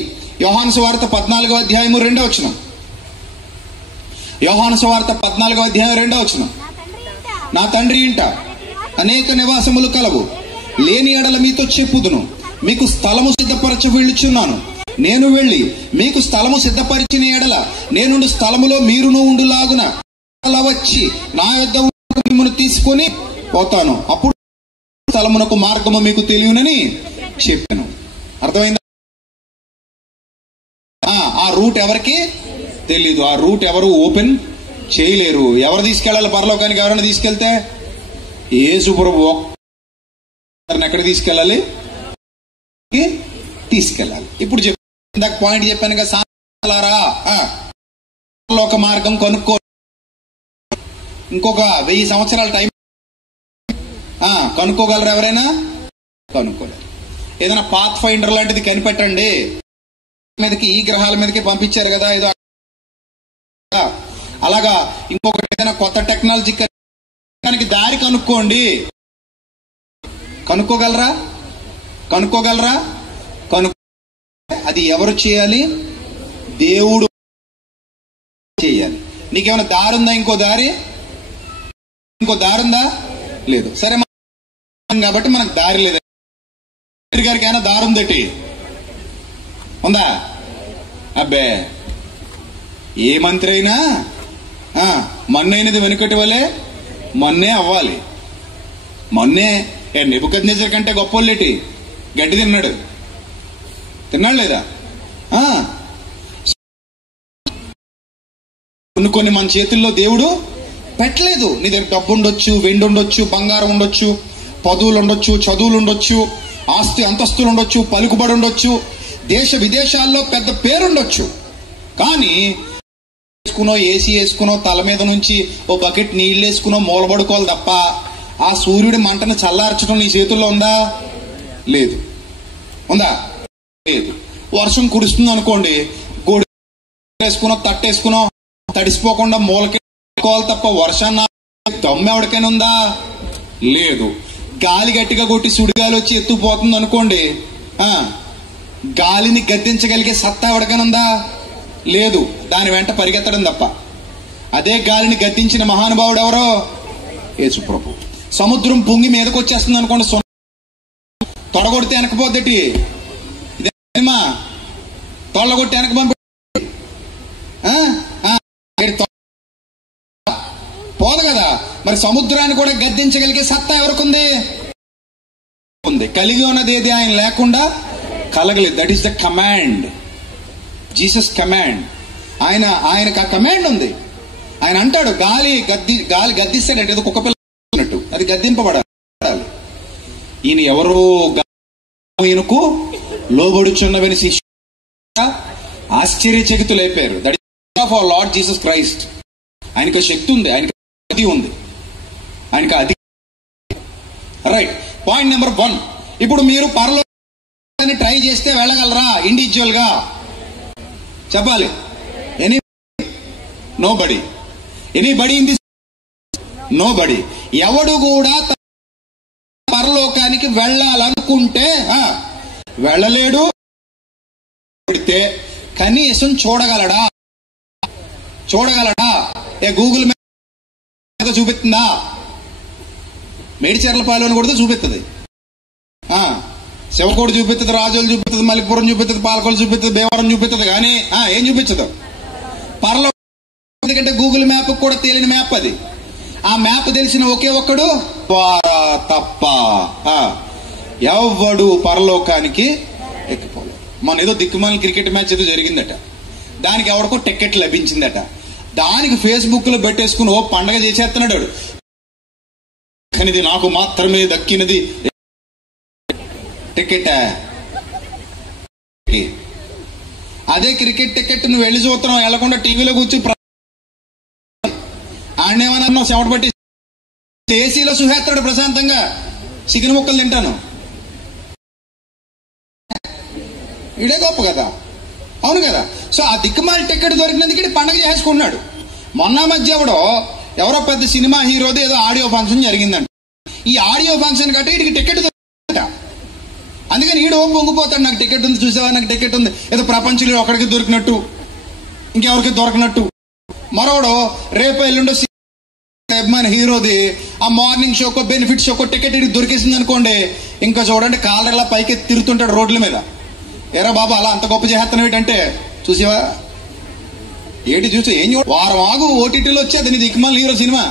యోహాను సువార్త 14వ అధ్యాయం 2వ వచనం. యోహాను సువార్త 14వ అధ్యాయం 2వ వచనం. నా తండ్రి ఇంట అనేక నివాసములు కలవు, లేని ఎడల మీతో చెప్పుదును, మీకు స్థలము సిద్ధపరచి వెళ్ళుచున్నాను. నేను వెళ్ళి మీకు స్థలము సిద్ధపరిచిన ఎడల నేనుండు స్థలములో మీరును ఉండులాగున అలా వచ్చి నా యొద్ద మిమ్మల్ని తీసుకొని పోతాను. అప్పుడు స్థలమునకు మార్గము మీకు తెలియనని చెప్పాను. అర్థమైందా? ఆ రూట్ ఎవరికి తెలీదు. ఆ రూట్ ఎవరు ఓపెన్ చేయలేరు. ఎవరు తీసుకెళ్ళాలి పరలోకానికి? ఎవరైనా తీసుకెళ్తే యేసు ప్రభు ఎక్కడ తీసుకెళ్ళాలి? తీసుకెళ్ళాలి. ఇప్పుడు ఇందాక పాయింట్ చెప్పాను కదా, సాలారా ఒక మార్గం కనుక్కో. ఇంకొక 1000 సంవత్సరాల టైం కనుక్కోగలరు ఎవరైనా? కనుక్కోలేరు. ఏదైనా పాత్ ఫైండర్ లాంటిది కనిపెట్టండి. మీదకి ఈ గ్రహాల మీదకి పంపించారు కదా, ఏదో అలాగా ఇంకొకటి ఏదైనా కొత్త టెక్నాలజీ దానికి దారి కనుక్కోండి. కనుక్కోగలరా? అది ఎవరు చేయాలి? దేవుడు చేయాలి. నీకేమైనా దారి ఉందా? ఇంకో దారి ఉందా? లేదు. సరే కాబట్టి మనకు దారి లేదు. గారికి అయినా దారి ఉందటి ఉందా? అబ్బే, ఏ మంత్రి అయినా మన్నైనది వెనుకటి వలే మొన్నే అవ్వాలి. మొన్నే నెబుకద్నెజర్ కంటే గొప్పోళ్ళేటి గడ్డి తిన్నాడు లేదా? కొన్ని మన చేతుల్లో దేవుడు పెట్టలేదు. నీ దగ్గర డబ్బు ఉండొచ్చు, వెండి ఉండొచ్చు, బంగారం ఉండొచ్చు, పదవులు ఉండొచ్చు, చదువులు ఉండొచ్చు, ఆస్తి అంతస్తులు ఉండొచ్చు, పలుకుబడి ఉండొచ్చు, దేశ విదేశాల్లో పెద్ద పేరుండొచ్చు. కానీ వేసుకునో, ఏసీ వేసుకునో, తల మీద నుంచి ఓ బకెట్ నీళ్ళు వేసుకునో మూలబడుకోవాలి తప్ప ఆ సూర్యుడి మంటను చల్లార్చడం నీ చేతుల్లో ఉందా? లేదు. ఉందా? లేదు. వర్షం కురుస్తుంది అనుకోండి, గోడి వేసుకునో తట్టేసుకునో తడిసిపోకుండా మూలకేసుకోవాలి తప్ప వర్షాన్ని దమ్ము ఎవరికైనా ఉందా? లేదు. గాలి గట్టిగా కొట్టి సుడిగాలి వచ్చి ఎత్తుపోతుంది అనుకోండి, గాలిని గద్దించగలిగే సత్తా ఎవరికైనా ఉందా? లేదు. దాని వెంట పరిగెత్తడం తప్ప. అదే గాలిని గద్దించిన మహానుభావుడు ఎవరో? యేసు ప్రభు. సముద్రం పొంగి మీదకి వచ్చేస్తుంది అనుకోండి, తొడగొడితే వెనకపోద్దటి ఇదే సినిమా. తొడగొట్టి వెనక పంపి పోదు కదా. మరి సముద్రాన్ని కూడా గద్దించగలిగే సత్తా ఎవరికుంది? కలిగి ఉన్నది ఏది ఆయన లేకుండా కలగలేదు. That is the command. Jesus command. ఆయనకు ఆ కమాండ్ ఉంది. ఆయన అంటాడు, గాలి గద్దిస్తాడంటే ఏదో కుక్క పిల్లట్టు అది గద్దింపబడాలి. ఈయన ఎవరో ఈయనకు లోబడుచున్నవని శిష్యులు ఆశ్చర్యచకితులైపోయారు. That is of our Lord Jesus Christ. ఆయనకు శక్తి ఉంది, ఆయనకు అది ఉంది, ఆయనకు అది. రైట్. Point number 1. ఇప్పుడు మీరు పరలోకాన్ని ట్రై చేస్తే వెళ్ళగలరా? ఇండివిజువల్ గా చెప్పాలి. Nobody. Anybody in this? Nobody. ఎవడు కూడా పరలోకానికి వెళ్ళాలనుకుంటే వెళ్ళలేడు. కనీసం చూడగలడా? Google map చూపిస్తుందా? మేడిచెర్లపాలెం కూడా చూపిస్తుంది, శివకోడు చూపిస్తుంది, రాజోలు చూపిస్తుంది, మల్లిపురం చూపిస్తుంది, పాలకొల్లు చూపిస్తుంది, భీమవరం చూపిస్తుంది. కానీ ఏం చూపించదు పరలోకం. ఎందుకంటే గూగుల్ మ్యాప్ కూడా తేలిన మ్యాప్ అది. ఆ మ్యాప్ తెలిసిన ఒకే ఒక్కడు తప్ప ఎవడు పరలోకానికి ఎక్కిపోలేదు. మన ఏదో దిక్కుమాల క్రికెట్ మ్యాచ్ ఏదో జరిగిందట, దానికి ఎవడికో టికెట్ లభించిందట. దానికి ఫేస్బుక్ లో పెట్టేసుకుని ఓ పండగ చేసేస్తున్నాడు. కానీ ఇది నాకు మాత్రమే దక్కినది టికెట్. అదే క్రికెట్ టికెట్ నువ్వు వెళ్ళి చూస్తున్నావు, వెళ్లకుండా టీవీలో కూర్చొని ఆడేమన్నా చెమట పట్టి ఏసీలో చూసేస్తాడు ప్రశాంతంగా, చికెన్ ముక్కలు తింటాను. ఇదే గొప్ప కదా, అవును కదా. సో ఆ దిక్కుమాలి టికెట్ దొరికినందుకు పండగ చేసుకున్నాడు. మొన్న మధ్య ఎవరో పెద్ద సినిమా హీరోది ఏదో ఆడియో ఫంక్షన్ జరిగిందంట. ఈ ఆడియో ఫంక్షన్ కంటే వీడికి టికెట్ దొరికిందట. అందుకని ఈడు పొంగిపోతాడు, నాకు టికెట్ ఉంది చూసావా, నాకు టికెట్ ఉంది. ఏదో ప్రపంచంలో ఒకడికి దొరికినట్టు, ఇంకెవరికి దొరకనట్టు. మరోడు రేపు ఎల్లుండో మన హీరోది ఆ మార్నింగ్ షోకో బెనిఫిట్ షోకో టికెట్ ఇడికి దొరికేసింది అనుకోండి, ఇంకా చూడండి కాలర్లా పైకి తిరుగుతుంటాడు రోడ్ల మీద. ఏరా బాబు అలా అంత గొప్ప చేస్తున్నావు ఏంటంటే, చూసావా ఏంటి చూసి ఏం వారం ఆగు ఓటీటీలో వచ్చేది నీ దిక్కుమాల హీరో సినిమా.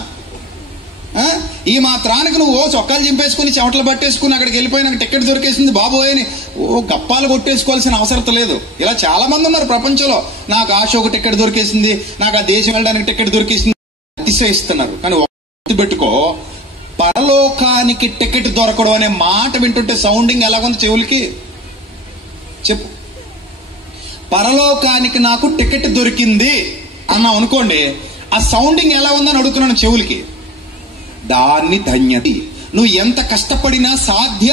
ఈ మాత్రానికి నువ్వు చొక్కాలు చింపేసుకుని చెమటలు పట్టేసుకుని అక్కడికి వెళ్ళిపోయి నాకు టికెట్ దొరికేసింది బాబోయ్ అని గప్పాలు కొట్టేసుకోవాల్సిన అవసరం లేదు. ఇలా చాలా మంది ఉన్నారు ప్రపంచంలో. నాకు ఆ షోకు టికెట్ దొరికేసింది, నాకు ఆ దేశం వెళ్ళడానికి టికెట్ దొరికేసింది అతిశయిస్తున్నారు. కానీ గుర్తుపెట్టుకో, పరలోకానికి టికెట్ దొరకడం అనే మాట వింటుంటే సౌండింగ్ ఎలాగుంది చెవులకి చెప్పు. పరలోకానికి నాకు టికెట్ దొరికింది అన్నాం అనుకోండి, ఆ సౌండింగ్ ఎలా ఉందని అడుగుతున్నాను చెవులకి. దాన్ని ధన్యత. నువ్వు ఎంత కష్టపడినా సాధ్య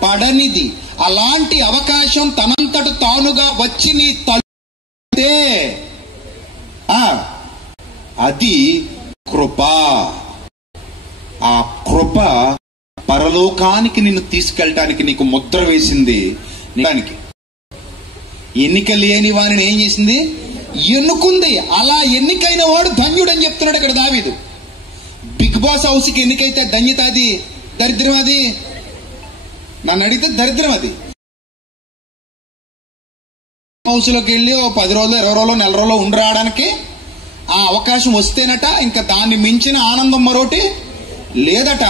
పడనిది. అలాంటి అవకాశం తనంతట తానుగా వచ్చి నీ తల్లితే అది కృప. ఆ కృప పరలోకానికి నిన్ను తీసుకెళ్ళటానికి నీకు ముద్ర వేసింది. ఎన్నిక లేని వారిని ఏం చేసింది? ఎన్నుకుంది. అలా ఎన్నికైన వాడు ధన్యుడని చెప్తున్నాడు ఇక్కడ దావీదు. బిగ్ బాస్ హౌస్ కి ఎన్నికైతే ధన్యత, అది దరిద్రం. అది నన్ను అడిగితే దరిద్రం. అది హౌస్ లోకి వెళ్ళి 10 రోజులు 20 రోజులు నెల రోజులు ఉండి రావడానికి ఆ అవకాశం వస్తేనట ఇంకా దాన్ని మించిన ఆనందం మరోటి లేదట.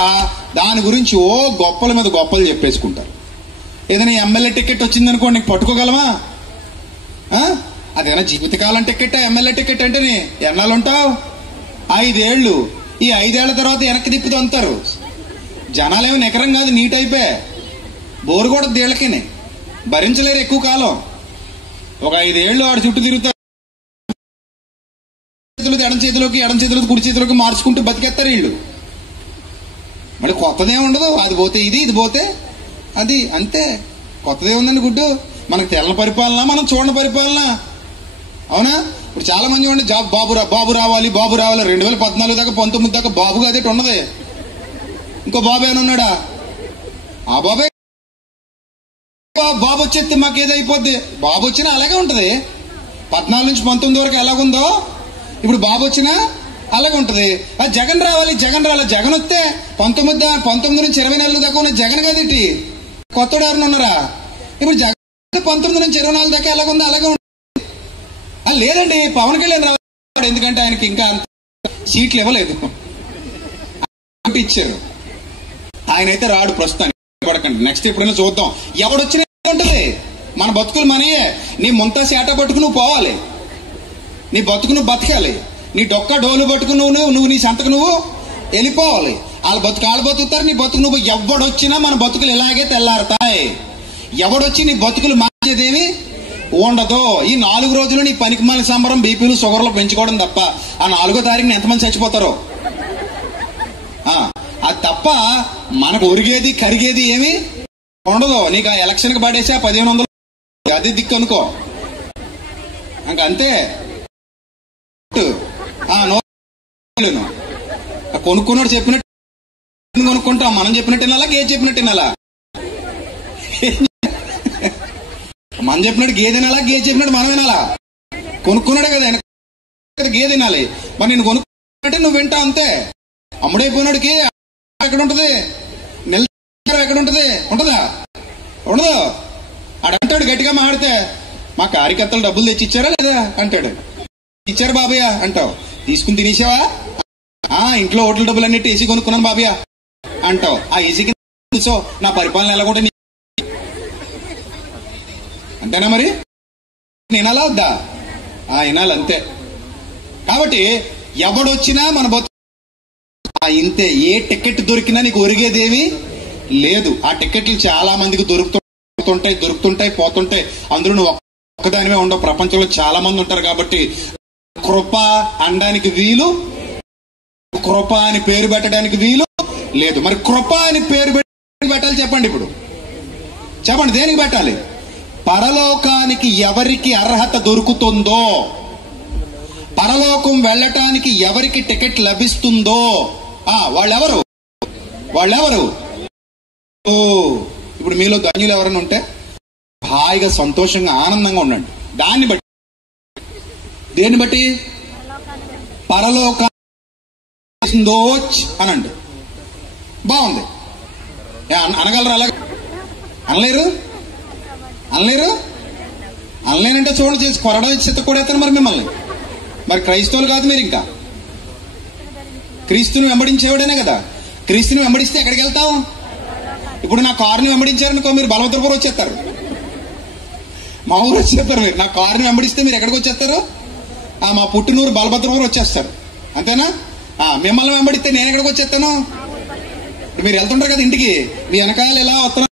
దాని గురించి గొప్పల మీద గొప్పలు చెప్పేసుకుంటారు. ఏదైనా ఎమ్మెల్యే టికెట్ వచ్చిందనుకోండి, నీకు పట్టుకోగలమా? అదేనా జీవితకాలం టికెట్? ఎమ్మెల్యే టికెట్ అంటే ఎన్నాళ్ళు ఉంటావు? 5 ఏళ్ళు. ఈ 5 ఏళ్ల తర్వాత వెనక్కి తిప్పుతూ అంటారు. జనాలేమో నికరం కాదు, నీట్ అయిపోయా. బోరు కూడా దేళ్ళకి భరించలేరు ఎక్కువ కాలం. ఒక 5 ఏళ్ళు వాడు చుట్టూ తిరుగుతారు. ఎడం చేతిలోకి కుడి చేతిలోకి మార్చుకుంటూ బతికేస్తారు వీళ్ళు. మళ్ళీ కొత్తదే ఉండదు. అది పోతే ఇది, ఇది పోతే అది, అంతే. కొత్తదే ఉందండి గుడ్డు. మనకు తెల్లని పరిపాలన, మనం చూడని పరిపాలన. అవునా? ఇప్పుడు చాలా మంది ఉండి బాబు రావాలి 2014 దాకా 19 దాకా బాబుగా అదేటి ఉన్నది. ఇంకో బాబు ఏమైనా ఉన్నాడా? ఆ బాబే బాబు వచ్చేస్తే మాకు ఏదైపోద్ది. బాబు వచ్చినా అలాగే ఉంటది. 14 నుంచి 19 వరకు ఎలాగుందో ఇప్పుడు బాబు వచ్చినా అలాగే ఉంటది. జగన్ రావాలి. జగన్ వస్తే 19 నుంచి 24 దాకా ఉన్న జగన్ కదేటి. కొత్తడు ఎవరైనా ఉన్నారా? ఇప్పుడు జగన్ 19 నుంచి 24 దాకా ఎలాగుందో అలాగే ఉంటుంది. లేదండి, పవన్ కళ్యాణ్ రావాలి. ఎందుకంటే ఆయనకి ఇంకా సీట్లు ఇవ్వలేదు, ఇచ్చారు. ఆయన అయితే రాడు ప్రస్తుతానికి. పడకండి, నెక్స్ట్ ఎప్పుడైనా చూద్దాం. ఎవడొచ్చినా ఉంటది. మన బతుకులు మనయే. నీ ముంతా సేట పట్టుకు నువ్వు పోవాలి. నీ బతుకు నువ్వు బతకాలి. నీ డొక్క డోలు పట్టుకుని నువ్వు నీ సంతకు నువ్వు వెళ్ళిపోవాలి. వాళ్ళు బతుకుతారు, నీ బతుకు నువ్వు. ఎవడొచ్చినా మన బతుకులు ఇలాగే తెల్లారుతాయి. ఎవడొచ్చి నీ బతుకులు మార్చేదేవి ఉండదు. ఈ 4 రోజులు నీ పనికిమాలిన సంబరం, బీపీలు షుగర్లు పెంచుకోవడం తప్ప ఆ 4వ తారీఖున ఎంతమంది చచ్చిపోతారో అది తప్ప మనకు ఒరిగేది కరిగేది ఏమి ఉండదు. నీకు ఆ ఎలక్షన్కి పడేసా 1500 అది దిక్కు అనుకో, అంతే. కొనుక్కున్నాడు చెప్పినట్టు కొనుక్కుంటాం. మనం చెప్పినట్టు వినాలా, గేదె చెప్పినట్టు వినాలా? మనం చెప్పినట్టు గేదె వినాలా, గేదె చెప్పినట్టు మనం వినాలా? కొనుక్కున్నాడే కదా గేదె వినాలి. మరి నేను కొనుక్కుంటే నువ్వు వింటా, అంతే. అమ్ముడైపోయినాడికి ఎక్కడ ఉంటది? నెల ఎక్కడ ఉంటది? ఉంటదా? ఉండదు. ఆడంటాడు గట్టిగా మాట్లాడితే, మా కార్యకర్తలు డబ్బులు తెచ్చి ఇచ్చారా లేదా అంటాడు. ఇచ్చారు బాబయ్య అంటావు. తీసుకుని తినేసావా? ఇంట్లో హోటల్ డబ్బులు అన్నిటి ఏసీ కొనుక్కున్నాను బాబయ్య అంటావు. ఆ ఏసీకి నా పరిపాలన ఎలా కూడా అంతేనా? మరి వినాలా వద్దా? వినాలి, అంతే. కాబట్టి ఎవడొచ్చినా మన ఇంతే. ఏ టికెట్ దొరికినా నీకు ఒరిగేదేవి లేదు. ఆ టికెట్లు చాలా మందికి దొరుకుతుంటాయి పోతుంటాయి. అందులో నువ్వు ఒక్కదానివే ఉండవు. ప్రపంచంలో చాలా మంది ఉంటారు. కాబట్టి కృప అనడానికి వీలు, కృప అని పేరు పెట్టడానికి వీలు లేదు. మరి కృప అని పేరు పెట్టాలి చెప్పండి. ఇప్పుడు చెప్పండి, దేనికి పెట్టాలి? పరలోకానికి ఎవరికి అర్హత దొరుకుతుందో, పరలోకం వెళ్ళటానికి ఎవరికి టికెట్ లభిస్తుందో వాళ్ళెవరు? ఇప్పుడు మీలో ధన్యులు ఎవరైనా ఉంటే హాయిగా సంతోషంగా ఆనందంగా ఉండండి. దాన్ని బట్టి, దేన్ని బట్టి? పరలోక అనండి. బాగుంది. అనగలరా? అలాగే అనలేరు, అనలేరు. అనలేనంటే చూడండి, చేసి కొరడ చెత్త కొడేస్తాను మరి మిమ్మల్ని. మరి క్రైస్తవులు కాదు మీరు, ఇంకా క్రీస్తుని వెంబడించేవాడేనే కదా. క్రీస్తుని వెంబడిస్తే ఎక్కడికి వెళ్తావు? ఇప్పుడు నా కారుని వెంబడించారనుకో, మీరు బలవంతపురం వచ్చేస్తారు, మా ఊరు వచ్చేస్తారు. మీరు నా కారుని వెంబడిస్తే మీరు ఎక్కడికి వచ్చేస్తారు? మా పుట్టినూరు బలభద్రపురం వచ్చేస్తారు, అంతేనా? మిమ్మల్ని వెంబడిస్తే నేను ఎక్కడికి వచ్చేస్తాను? మీరు వెళ్తుంటారు కదా ఇంటికి, మీ వెనకాల ఎలా వస్తున్నా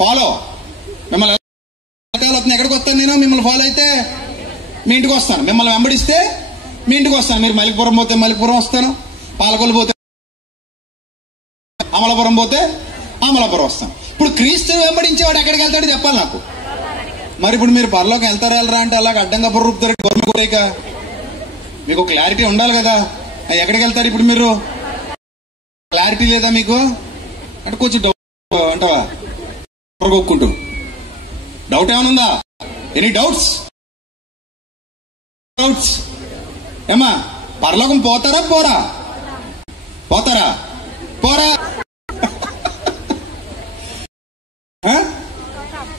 ఫాలో, మిమ్మల్ని వెనకాల వస్తున్నా ఎక్కడికి వస్తాను నేను? మిమ్మల్ని ఫాలో అయితే మీ ఇంటికి వస్తాను, మిమ్మల్ని వెంబడిస్తే మీ ఇంటికి వస్తాను. మీరు మలికిపురం పోతే మలికిపురం వస్తాను, పాలకొల్లు పోతే అమలాపురం పోతే అమలాపురం వస్తాను. ఇప్పుడు క్రీస్తు వెంబడించేవాడు ఎక్కడికి వెళ్తాడో చెప్పాలి నాకు. మరి ఇప్పుడు మీరు పరలోకి వెళ్తారా వెళ్ళరా అంటే అలాగ అడ్డంగా పొర్రుపుతారు గవర్నమెంట్. మీకు క్లారిటీ ఉండాలి కదా, ఎక్కడికి వెళ్తారు ఇప్పుడు మీరు? క్లారిటీ లేదా మీకు అంటే కొంచెం డౌట్ అంటావా? కొక్కుంటూ డౌట్ ఏమైనా ఉందా? Any doubts? డౌట్స్ ఏమా? పరలోకం పోతారా పోరా? పోతారా పోరా?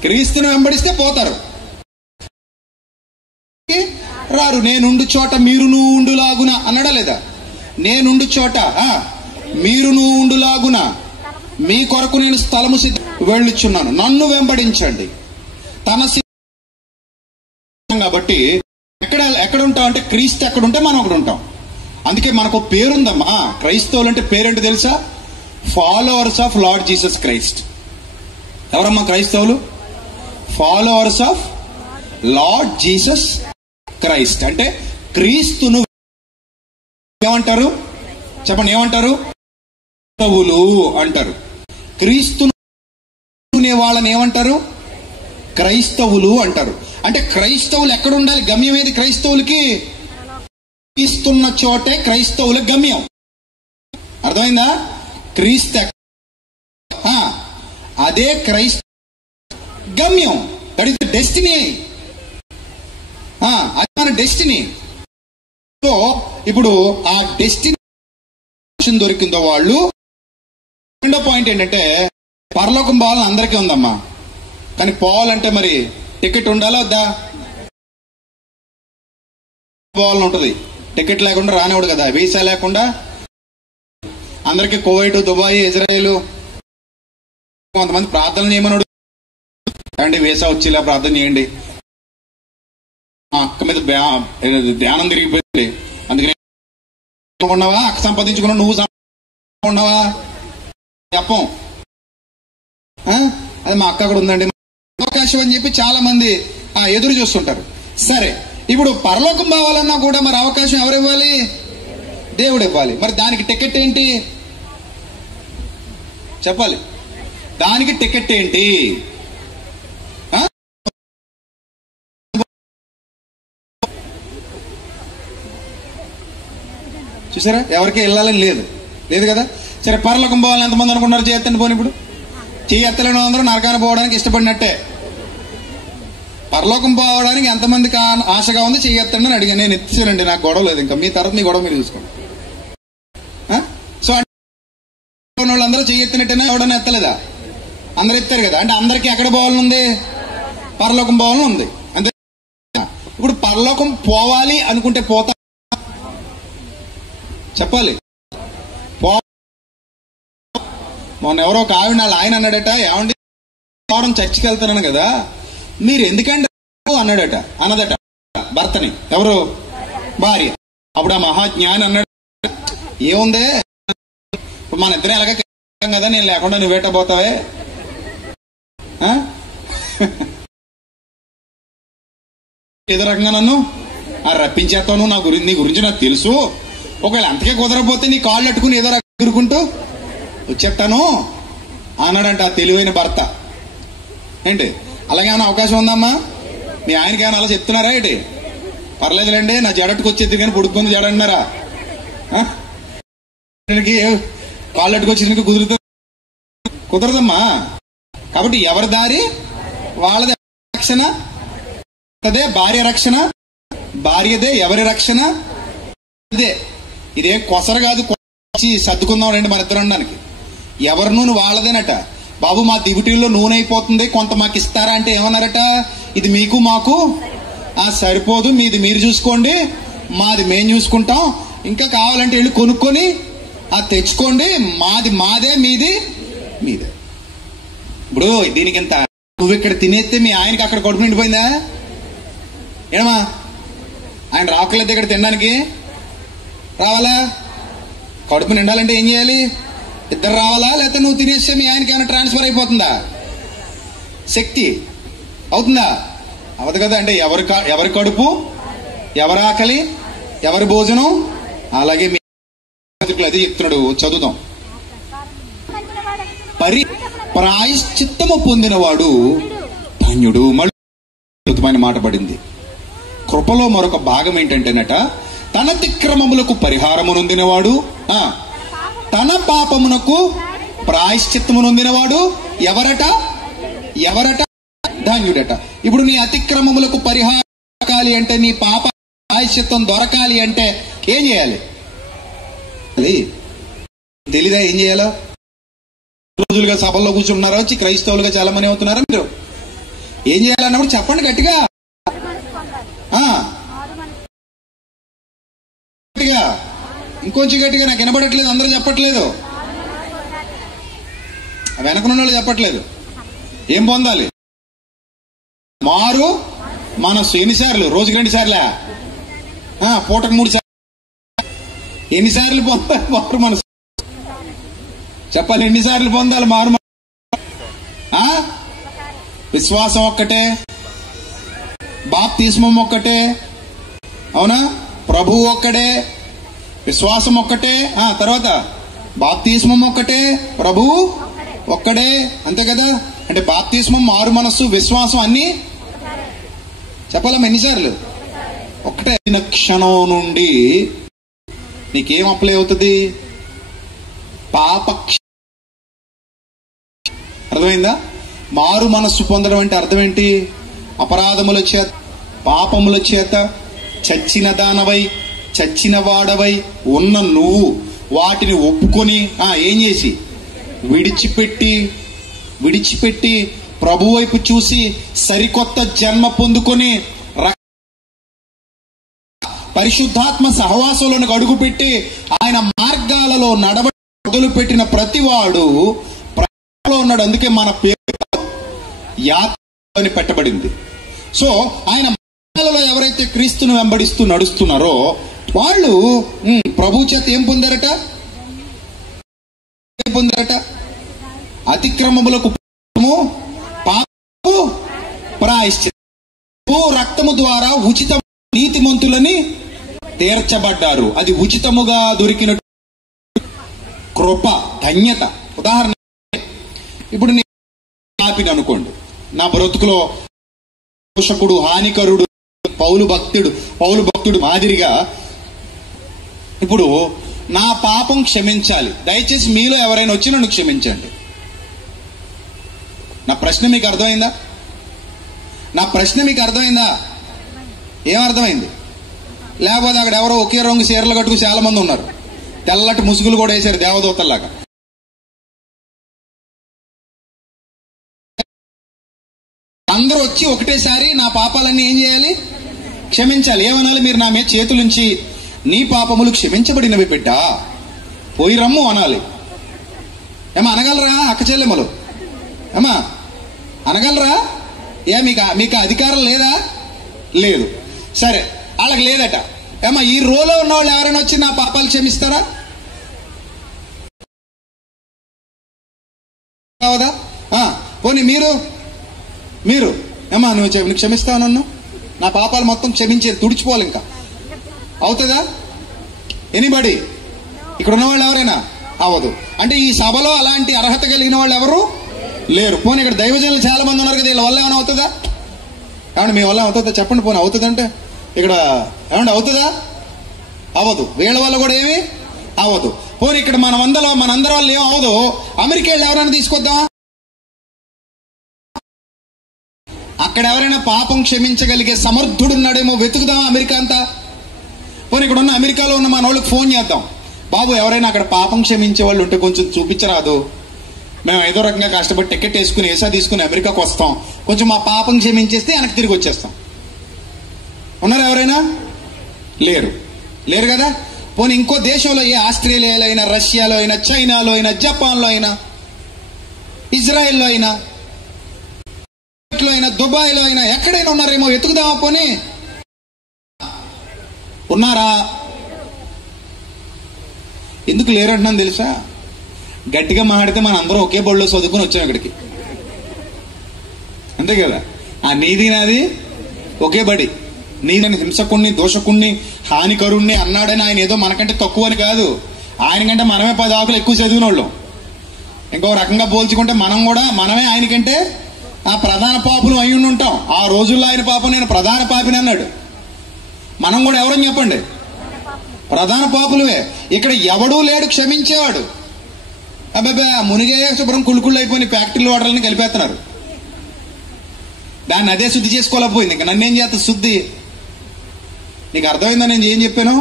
క్రీస్తుని వెంబడిస్తే పోతారు, రారు. నేనుండు చోట మీరును ఉండులాగున అన్నాడా లేదా? నేనుండు చోట మీరును ఉండులాగున మీ కొరకు నేను స్థలము వెళ్ళుచున్నాను, నన్ను వెంబడించండి. తన కాబట్టి ఎక్కడ ఉంటాం అంటే క్రీస్తు ఎక్కడ ఉంటే మనం అక్కడ ఉంటాం. అందుకే మనకు పేరుందమ్మా, క్రైస్తవులు అంటే పేరేంటి తెలుసా? Followers of lord Jesus Christ. ఎవరమ్మా క్రైస్తవులు? Followers of lord Jesus Christ. అంటే క్రీస్తును ఏమంటారు చెప్పండి? ఏమంటారు? క్రైస్తవులు అంటారు. క్రీస్తునే వాళ్ళని ఏమంటారు? క్రైస్తవులు అంటారు. అంటే క్రైస్తవులు ఎక్కడ ఉండాలి? గమ్యం ఏది క్రైస్తవులకి? క్రీస్తున్న చోటే క్రైస్తవుల గమ్యం. అర్థమైందా? క్రీస్తు అదే క్రైస్త గమ్యం. That is the destiny. అది మన డెస్టినీ. సో ఇప్పుడు ఆ డెస్టినీ దొరికిందో వాళ్ళు. రెండో పాయింట్ ఏంటంటే పరలోకం పోవాలని అందరికీ ఉందమ్మా, కానీ పోవాలంటే మరి టికెట్ ఉండాలా వద్దా? పోవాలని ఉంటుంది. టికెట్ లేకుండా రానివాడు కదా, వీసా లేకుండా. అందరికి కువైట్, దుబాయ్, ఇజ్రాయెల్. కొంతమంది ప్రార్థన చేయమన్నాడు, అంటే వీసా వచ్చేలా ప్రార్థన చేయండి. అక్క మీద ధ్యానం తిరిగిపోయింది, అందుకని ఉన్నావా? అక్క సంపాదించుకున్నావు, నువ్వు ఉన్నావా? చెప్పం. అది మా అక్క కూడా ఉందండి, అవకాశం అని చెప్పి చాలా మంది ఎదురు చూస్తుంటారు. సరే, ఇప్పుడు పరలోకం పోవాలన్నా కూడా మరి అవకాశం ఎవరు ఇవ్వాలి? దేవుడు ఇవ్వాలి. మరి దానికి టికెట్ ఏంటి చెప్పాలి? దానికి టికెట్ ఏంటి? చూసారా, ఎవరికి వెళ్ళాలని లేదు లేదు కదా. సరే, పరలోకం పోవాలని ఎంతమంది అనుకున్నారు? చేయెత్తండి పోనీ. ఇప్పుడు చేయెత్తలేని అందరూ నరకాన్ని పోవడానికి ఇష్టపడినట్టే. పరలోకం పోవడానికి ఎంతమందికి ఆశగా ఉంది? చేయెత్తండి అని అడిగాను. నేను ఎత్తిసానండి, నాకు గొడవ లేదు. ఇంకా మీ తర్వాత మీ గొడవ మీరు చూసుకోండి. సో వాళ్ళందరూ చేయెత్తినట్టేనా? ఎవడన్నా ఎత్తలేదా? అందరు ఎత్తారు కదా. అంటే అందరికి ఎక్కడ పోవాలని ఉంది? పరలోకం పోవాలని ఉంది, అంతే. ఇప్పుడు పరలోకం పోవాలి అనుకుంటే పోతా చెప్పాలి. మొన్న ఎవరో ఒక ఆవిడ ఆయన అన్నాడట, ఏమండి వారం చర్చికి వెళ్తున్నాను కదా, మీరు ఎందుకంటే అన్నాడట, అన్నదట భర్తని. ఎవరు? భార్య. అప్పుడు ఆ మహాజ్ఞాని అన్నాడు, ఏముందే మన ఇద్దరే ఎలాగ కదా, నేను లేకుండా నువ్వేట పోతావే? ఏదో రకంగా నన్ను రప్పించేస్తాను, నీ గురించి నాకు తెలుసు. ఒకవేళ అంతకే కుదరకపోతే నీ కాళ్ళు అట్టుకుని ఏదో రకంగా ఎగురుకుంటూ వచ్చేస్తాను అన్నాడంట ఆ తెలివైన భర్త. ఏంటి అలాగేమైనా అవకాశం ఉందమ్మా? మీ ఆయనకి ఏమైనా అలా చెప్తున్నారా ఏంటి? పర్లేదులేండి, నా జడట్టుకు వచ్చేది కానీ పొడుక్కుంది జడ అన్నారా? కాళ్ళు అట్టుకొచ్చి కుదరదమ్మా. కాబట్టి ఎవరి దారి వాళ్ళదే రక్షణ, అదే భార్య రక్షణ, భార్యదే ఎవరి రక్షణ ఇదే. ఇదే కొసర కాదు, సర్దుకుందాం రండి మన ఇద్దరు అనడానికి. ఎవరి నూనె వాళ్ళదేనట. బాబు మా దివిటీల్లో నూనె అయిపోతుంది, కొంత మాకు ఇస్తారా అంటే ఏమన్నారట, ఇది మీకు మాకు సరిపోదు, మీది మీరు చూసుకోండి, మాది మేము చూసుకుంటాం, ఇంకా కావాలంటే వెళ్ళి కొనుక్కొని తెచ్చుకోండి, మాది మాదే, మీది మీదే. ఇప్పుడు దీనికి ఇంత నువ్వు ఇక్కడ తినేస్తే మీ ఆయనకి అక్కడ కడుపు నిండిపోయిందా? ఏమా ఆయన రావట్లేదు ఇక్కడ తినడానికి? రావాలా? కడుపు నిండాలంటే ఏం చేయాలి? ఇద్దరు రావాలా? లేకపోతే నువ్వు తినేస్తే మీ ఆయనకి ఏమైనా ట్రాన్స్ఫర్ అయిపోతుందా? శక్తి అవుతుందా? అవదు కదా. అంటే ఎవరి కడుపు, ఎవరి ఆకలి, ఎవరి భోజనం. అలాగే మీ అది చెప్తున్నాడు, చదువుదాం. ప్రాయశ్చిత్తము పొందినవాడు ధన్యుడు. మళ్ళీ అద్భుతమైన మాట పడింది. కృపలో మరొక భాగం ఏంటంటేనట, తన అతిక్రమములకు పరిహారము నొందినవాడు, తన పాపమునకు ప్రాయశ్చిత్తము నొందినవాడు ఎవరట? ధన్యుడట. ఇప్పుడు నీ అతిక్రమములకు పరిహారం దొరకాలి అంటే, నీ పాప ప్రాయశ్చిత్తం దొరకాలి అంటే ఏం చేయాలి? అది తెలీదా? ఏం చేయాలో? రోజులుగా సభల్లో కూర్చున్నారా, వచ్చి క్రైస్తవులుగా చాలా మంది అవుతున్నారా మీరు? ఏం చేయాలన్నప్పుడు చెప్పండి గట్టిగా, గట్టిగా, ఇంకొంచెం గట్టిగా. నాకు వినపడట్లేదు, అందరూ చెప్పట్లేదు, వెనకనున్న వాళ్ళు చెప్పట్లేదు. ఏం పొందాలి? మారు మనస్సు. ఎన్నిసార్లు? రోజుకి 2 సార్లా? పూటకు 3 సార్లు. ఎన్నిసార్లు పొందాలి మారు మనసు? చెప్పాలి. ఎన్నిసార్లు పొందాలి మారు? విశ్వాసం ఒక్కటే, బాప్తిస్మం ఒక్కటే, అవునా? ప్రభువు ఒక్కడే, విశ్వాసం ఒక్కటే, తర్వాత బాప్తిస్మం ఒక్కటే, ప్రభువు ఒక్కడే, అంతే కదా. అంటే బాప్తిస్మం, మారు మనస్సు, విశ్వాసం అన్ని చెప్పాలమ్మా. ఎన్నిసార్లు? ఒక్కటే. క్షణం నుండి నీకేం అప్లై అవుతుంది? పాప. అర్థమైందా? మారు మనస్సు పొందడం అంటే అర్థం ఏంటి? అపరాధముల చేత, పాపముల చేత చచ్చిన దానవై, చచ్చిన వాడవై ఉన్న నువ్వు వాటిని ఒప్పుకొని ఏం చేసి విడిచిపెట్టి ప్రభు వైపు చూసి సరికొత్త జన్మ పొందుకొని పరిశుద్ధాత్మ సహవాసంలోనికి అడుగుపెట్టి ఆయన మార్గాలలో మొదలు పెట్టిన ప్రతివాడు ప్రభువులో ఉన్నాడు. అందుకే మన పేరు యాత్ర అని పెట్టబడింది. సో ఆయన మార్గాలలో ఎవరైతే క్రీస్తును వెంబడిస్తూ నడుస్తున్నారో వాళ్ళు ప్రభు చేత ఏం పొందారట? అతిక్రమములకు పాపము ప్రాయశ్చిత్తము, రక్తము ద్వారా ఉచిత నీతిమంతులని తీర్చబడ్డారు. అది ఉచితముగా దొరికిన కృప, ధన్యత. ఉదాహరణ, ఇప్పుడు నేను పాపిని అనుకోండి, నా బ్రతుకులో దోషకుడు, హానికరుడు, పౌలు భక్తుడు మాదిరిగా ఇప్పుడు నా పాపం క్షమించాలి. దయచేసి మీలో ఎవరైనా వచ్చి నన్ను క్షమించండి. నా ప్రశ్న మీకు అర్థమైందా? ఏమర్థమైంది? లేకపోతే అక్కడ ఎవరో ఒకే రంగు చీరలు కట్టుకు చాలా మంది ఉన్నారు, తెల్లటి ముసుగులు కూడా వేశారు దేవదూతల్లాగా. అందరూ వచ్చి ఒకటేసారి నా పాపాలన్నీ ఏం చేయాలి? క్షమించాలి. ఏమనాలి? మీరు నా మీద చేతులుంచి నీ పాపములు క్షమించబడినవి బిడ్డ, పోయి రమ్ము అనాలి. ఏమా అనగలరా అక్క చెల్లెమ్మలు? ఏమా అనగలరా? మీకు అధికారం లేదా? లేదు. సరే, వాళ్ళకి లేదట. ఏమా ఈ రోలో ఉన్న వాళ్ళు ఎవరైనా వచ్చి నా పాపాలు క్షమిస్తారా? కావదా? పోనీ మీరు ఏమా నువ్వు క్షమిస్తావు నన్ను, నా పాపాలు మొత్తం క్షమించేది, తుడిచిపోవాలి, ఇంకా అవుతుందా? ఎనీబడి ఇక్కడ ఉన్న వాళ్ళు ఎవరైనా? అవ్వదు. అంటే ఈ సభలో అలాంటి అర్హత కలిగిన వాళ్ళు ఎవరు లేరు. పోనీ ఇక్కడ దైవజనులు చాలా మంది ఉన్నారు కదా, వీళ్ళ వల్ల ఏమైనా అవుతుందా? ఏమంటే మీ వల్ల అవుతుందా చెప్పండి. పోనీ అవుతుందంటే ఇక్కడ ఏమంటే అవుతుందా? అవ్వదు. వీళ్ళ వల్ల కూడా ఏమి అవ్వదు. పోనీ ఇక్కడ మనందరి వల్ల ఏం అవ్వదు. అమెరికా వెళ్ళి ఎవరైనా తీసుకొద్దామా? అక్కడ ఎవరైనా పాపం క్షమించగలిగే సమర్థుడున్నాడేమో వెతుకుదామా అమెరికా అంతా? పోనీ ఇక్కడ ఉన్న అమెరికాలో ఉన్న మన వాళ్ళకి ఫోన్ చేద్దాం, బాబు ఎవరైనా అక్కడ పాపం క్షమించే వాళ్ళు ఉంటే కొంచెం చూపించరాదు మేము ఏదో రకంగా కష్టపడి టికెట్ వేసుకుని వీసా తీసుకుని అమెరికాకు వస్తాం, కొంచెం మా పాపం క్షమించేస్తే వెనక్కి తిరిగి వచ్చేస్తాం. ఉన్నారు ఎవరైనా? లేరు. లేరు కదా. పోనీ ఇంకో దేశంలో, ఏ ఆస్ట్రేలియాలో అయినా, రష్యాలో అయినా, చైనాలో అయినా, జపాన్లో అయినా, ఇజ్రాయెల్లో అయినా, దుబాయ్లో అయినా, ఎక్కడైనా ఉన్నారేమో, వెతుకుదామా పోనీ? ఉన్నారా? ఎందుకు లేరంటున్నాను తెలుసా? గట్టిగా మాట్లాడితే మన అందరం ఒకే బడిలో చదువుకుని వచ్చాం ఇక్కడికి, అంతే కదా. ఆ నీది నాది ఒకే బడి. నీదని హింసకుణ్ణి, దోషకుణ్ణి, హానికరుణ్ణి అన్నాడని ఆయన ఏదో మనకంటే తక్కువ అని కాదు. ఆయనకంటే మనమే 10 ఆకులు ఎక్కువ చదివిన వాళ్ళం. ఇంకో రకంగా పోల్చుకుంటే మనమే ఆయనకంటే ఆ ప్రధాన పాపులు అయి ఉంటాం. ఆ రోజుల్లో ఆయన పాపం నేను ప్రధాన పాపిని అన్నాడు. మనం కూడా ఎవరని చెప్పండి? ప్రధాన పాపులువే. ఇక్కడ ఎవడూ లేడు క్షమించేవాడు. అబ్బాబా మునిగే శుభ్రం కుళ్ళుకుళ్ళు అయిపోయి ఫ్యాక్టరీలు వాటర్లని కలిపేస్తున్నారు. దాన్ని అదే శుద్ధి చేసుకోలేకపోయింది. ఇంకా నన్నేం చేస్తా శుద్ధి? నీకు అర్థమైందా నేను ఏం చెప్పాను?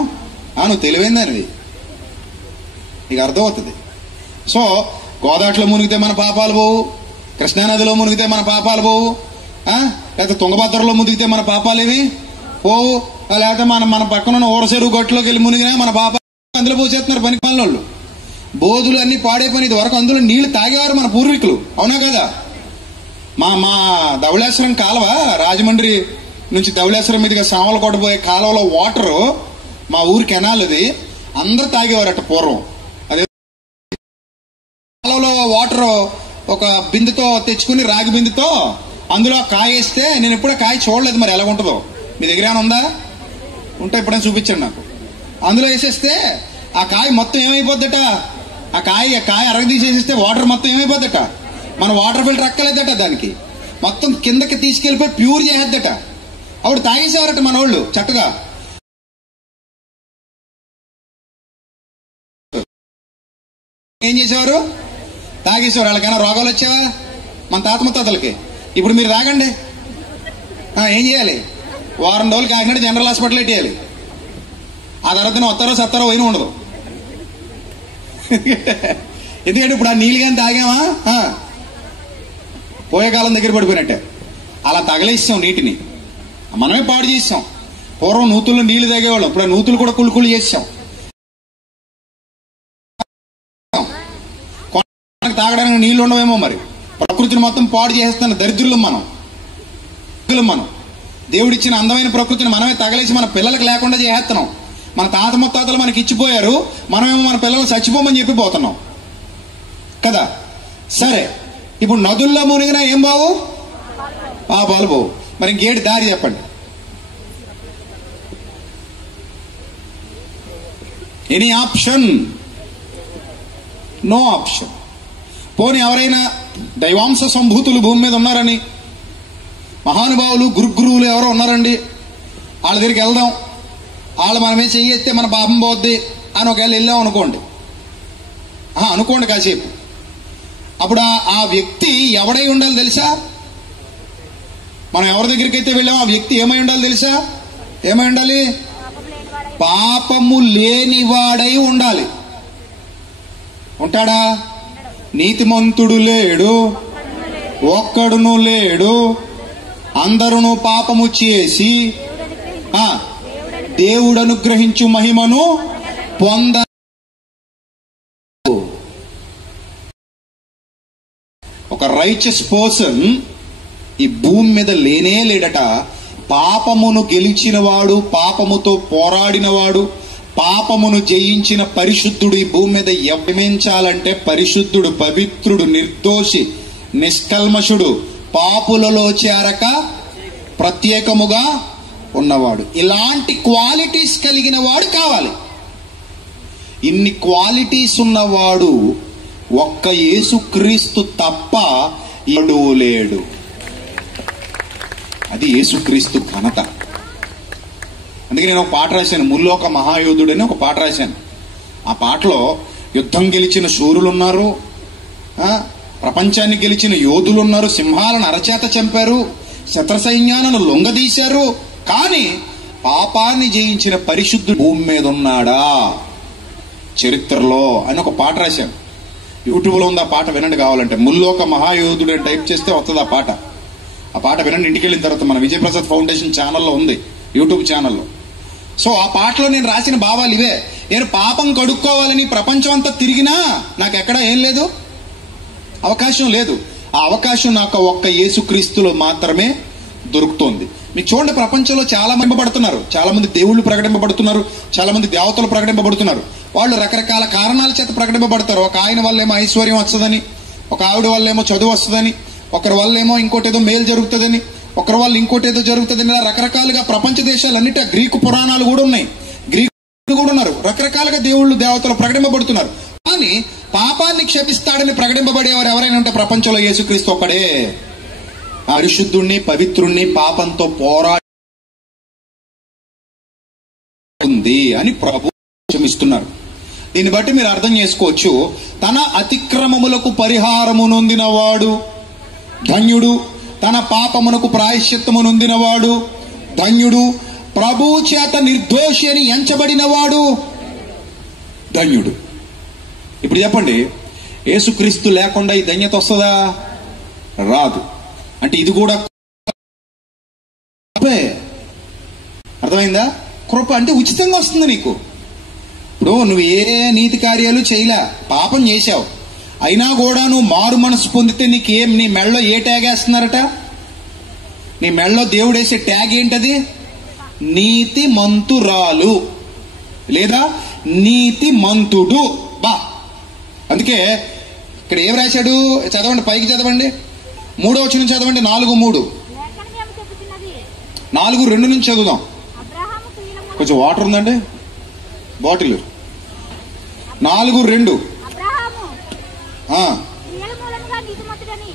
నువ్వు తెలివైందనివి, నీకు అర్థమవుతుంది. సో గోదాట్లో మునిగితే మన పాపాలు పోవు, కృష్ణానదిలో మునిగితే మన పాపాలు పోవు, లేకపోతే తుంగభద్రలో మునిగితే మన పాపాలేవి పోవు, లేకపోతే మన పక్కన ఊరసెరువు గట్టులోకి వెళ్ళి మునిగినా మన పాపాలు అందులో పోసేస్తున్నారు పనికి పనులు. బోధులు అన్ని పాడైపోయిన ఇది వరకు అందులో నీళ్లు తాగేవారు మన పూర్వీకులు, అవునా కదా. మా ధవళేశ్వరం కాలువ, రాజమండ్రి నుంచి ధవళేశ్వరం మీదుగా సామలకోట పోయే కాలువలో వాటరు, మా ఊరి కెనాల్ది, అందరూ తాగేవారట పూర్వం. అదే కాలువలో వాటర్ ఒక బిందుతో తెచ్చుకుని, రాగి బిందుతో అందులో కాయ వేస్తే, నేను ఎప్పుడూ కాయ చూడలేదు, మరి ఎలా ఉంటుందో మీ దగ్గర ఏమైనా ఉందా? ఉంటే ఎప్పుడైనా చూపించండి నాకు. అందులో వేసేస్తే ఆ కాయ మొత్తం ఏమైపోద్దట, ఆ కాయ అరగదీసేస్తే వాటర్ మొత్తం ఏమైపోద్దట, మన వాటర్ ఫిల్టర్ అక్కలేదట, దానికి మొత్తం కిందకి తీసుకెళ్లిపోయి ప్యూర్ చేసేద్దట. అప్పుడు తాగేసేవారట మన వాళ్ళు చక్కగా. ఏం చేసేవారు? తాగేసేవారు. వాళ్ళకైనా రోగాలు వచ్చావా? మన తాత ముత్తాతలకి. ఇప్పుడు మీరు తాగండి, ఏం చేయాలి? వారం రోజులు కాకినాడ జనరల్ హాస్పిటల్ ఎట్టేయాలి. ఆ తర్వాత వస్తారో సత్తారో పోయిన ఉండదు. ఎందుకంటే ఇప్పుడు ఆ నీళ్ళు కానీ తాగామా పోయే కాలం దగ్గర పడిపోయినట్టే. అలా తగలేస్తాం నీటిని, మనమే పాడు చేస్తాం. పూర్వం నూతుల్లో నీళ్లు తాగేవాళ్ళం, ఇప్పుడు నూతులు కూడా కుళ్ళు చేస్తాం. తాగడానికి నీళ్లు ఉండవేమో, మరి ప్రకృతిని మొత్తం పాడు చేసేస్తాను. దరిద్రులం మనం. దేవుడిచ్చిన అందమైన ప్రకృతిని మనమే తగలేసి మన పిల్లలకు లేకుండా చేసేస్తున్నాం. మన తాత ముత్తాతలు మనకి ఇచ్చిపోయారు, మనమేమో మన పిల్లలు చచ్చిపోమని చెప్పి పోతున్నాం కదా. సరే, ఇప్పుడు నదుల్లో మునిగినా ఏం బావు? పాపాలు బావు. మరి ఇంకేటి దారి చెప్పండి? Any option? No option. పోనీ ఎవరైనా దైవాంశ సంభూతులు భూమి మీద ఉన్నారని, మహానుభావులు గురువులు ఎవరో ఉన్నారండి, వాళ్ళ దగ్గరికి వెళ్దాం, వాళ్ళు మనమే చెయ్యేస్తే మన పాపం పోద్ది అని ఒకవేళ వెళ్ళాం అనుకోండి. అనుకోండి కాసేపు. అప్పుడు ఆ వ్యక్తి ఎవడై ఉండాలి తెలుసా? మనం ఎవరి దగ్గరికి అయితే వెళ్ళాం ఆ వ్యక్తి ఏమై ఉండాలి తెలుసా? ఏమై ఉండాలి? పాపము లేనివాడై ఉండాలి. ఉంటాడా? నీతిమంతుడు లేడు, ఒక్కడును లేడు, అందరూ పాపము చేసి దేవుడు అనుగ్రహించు మహిమను పొంద. ఒక రైచియస్ పర్సన్ ఈ భూమి మీద లేనే లేడట. పాపమును గెలిచినవాడు, పాపముతో పోరాడినవాడు, పాపమును జయించిన పరిశుద్ధుడు ఈ భూమి మీద ఎవ్వించాలంటే పరిశుద్ధుడు, పవిత్రుడు, నిర్దోషి, నిష్కల్మషుడు, పాపులలో చేరక ప్రత్యేకముగా ఉన్నవాడు. ఇలాంటి క్వాలిటీస్ కలిగిన వాడు కావాలి. ఇన్ని క్వాలిటీస్ ఉన్నవాడు ఒక్క యేసుక్రీస్తు తప్ప ఎవడూ లేడు. అది యేసుక్రీస్తు ఘనత. అందుకే నేను ఒక పాట రాశాను, ముల్లోక మహాయోధుడు అని ఒక పాట రాశాను. ఆ పాటలో యుద్ధం గెలిచిన శూరులు ఉన్నారు, ప్రపంచాన్ని గెలిచిన యోధులు ఉన్నారు, సింహాలను అరచేత చంపారు, శత్రు సైన్యాలను లొంగదీశారు. కానీ పాపాన్ని జయించిన పరిశుద్ధుడు భూమి మీద ఉన్నాడా చరిత్రలో అని ఒక పాట రాశాను. యూట్యూబ్లో ఉంది ఆ పాట, వినండి కావాలంటే. ముల్లోక మహాయోధుడు అని టైప్ చేస్తే వస్తుంది ఆ పాట. ఆ పాట వినండి ఇంటికి వెళ్ళిన తర్వాత. మన విజయప్రసాద్ ఫౌండేషన్ ఛానల్లో ఉంది, యూట్యూబ్ ఛానల్లో. సో ఆ పాటలో నేను రాసిన భావాలు ఇవే. నేను పాపం కడుక్కోవాలని ప్రపంచం అంతా తిరిగినా నాకు ఎక్కడా ఏం లేదు, అవకాశం లేదు. ఆ అవకాశం నాకు ఒక్క యేసుక్రీస్తులో మాత్రమే దొరుకుతోంది. మీకు చూడండి, ప్రపంచంలో చాలా మంది పడుతున్నారు, చాలా మంది దేవుళ్ళు ప్రకటింపబడుతున్నారు, చాలా మంది దేవతలు ప్రకటింపబడుతున్నారు. వాళ్ళు రకరకాల కారణాల చేత ప్రకటింపబడతారు. ఒక ఆయన వల్ల ఏమో ఐశ్వర్యం వస్తుందని, ఒక ఆవిడ వల్ల ఏమో చదువు వస్తుందని, ఒకరి వల్ల ఏమో ఇంకోటి ఏదో మేలు జరుగుతుందని, ఒకరి వల్ల ఇంకోటి ఏదో జరుగుతుందని, ఇలా రకరకాలుగా ప్రపంచ దేశాలన్నిటి గ్రీకు పురాణాలు కూడా ఉన్నాయి, గ్రీకు కూడా ఉన్నారు, రకరకాలుగా దేవుళ్ళు దేవతలు ప్రకటింపబడుతున్నారు. కానీ పాపాన్ని క్షమిస్తాడని ప్రకటింపబడేవారు ఎవరైనా ఉంటే ప్రపంచంలో యేసుక్రీస్తు ఒక్కడే. పరిశుద్ధుణ్ణి, పవిత్రుణ్ణి, పాపంతో పోరాడుంది అని ప్రభు క్షమిస్తున్నారు. దీన్ని బట్టి మీరు అర్థం చేసుకోవచ్చు, తన అతిక్రమములకు పరిహారము నొందినవాడు ధన్యుడు, తన పాపమునకు ప్రాయశ్చిత్తము నొందినవాడు ధన్యుడు, ప్రభు చేత నిర్దోషి అని ఎంచబడినవాడు ధన్యుడు. ఇప్పుడు చెప్పండి, యేసుక్రీస్తు లేకుండా ఈ ధన్యత వస్తుందా? రాదు. అంటే ఇది కూడా అర్థమైందా? కృప అంటే ఉచితంగా వస్తుంది నీకు. ఇప్పుడు నువ్వు ఏ నీతి కార్యాలు చేయలే, పాపం చేశావు, అయినా కూడా నువ్వు మారు మనసు పొందితే నీకేం, నీ మెడలో ఏ ట్యాగ్ వేస్తున్నారట? నీ మెడలో దేవుడు వేసే ట్యాగ్ ఏంటది? నీతి మంతురాలు లేదా నీతి మంతుడు. బా, అందుకే ఇక్కడ ఏం రాశాడు? చదవండి, పైకి చదవండి, 3వ వచనం చదవండి. 4:3, 4:2 నుంచి చదువుదాం. కొంచెం వాటర్ ఉందండి, బాటిల్. 4:2.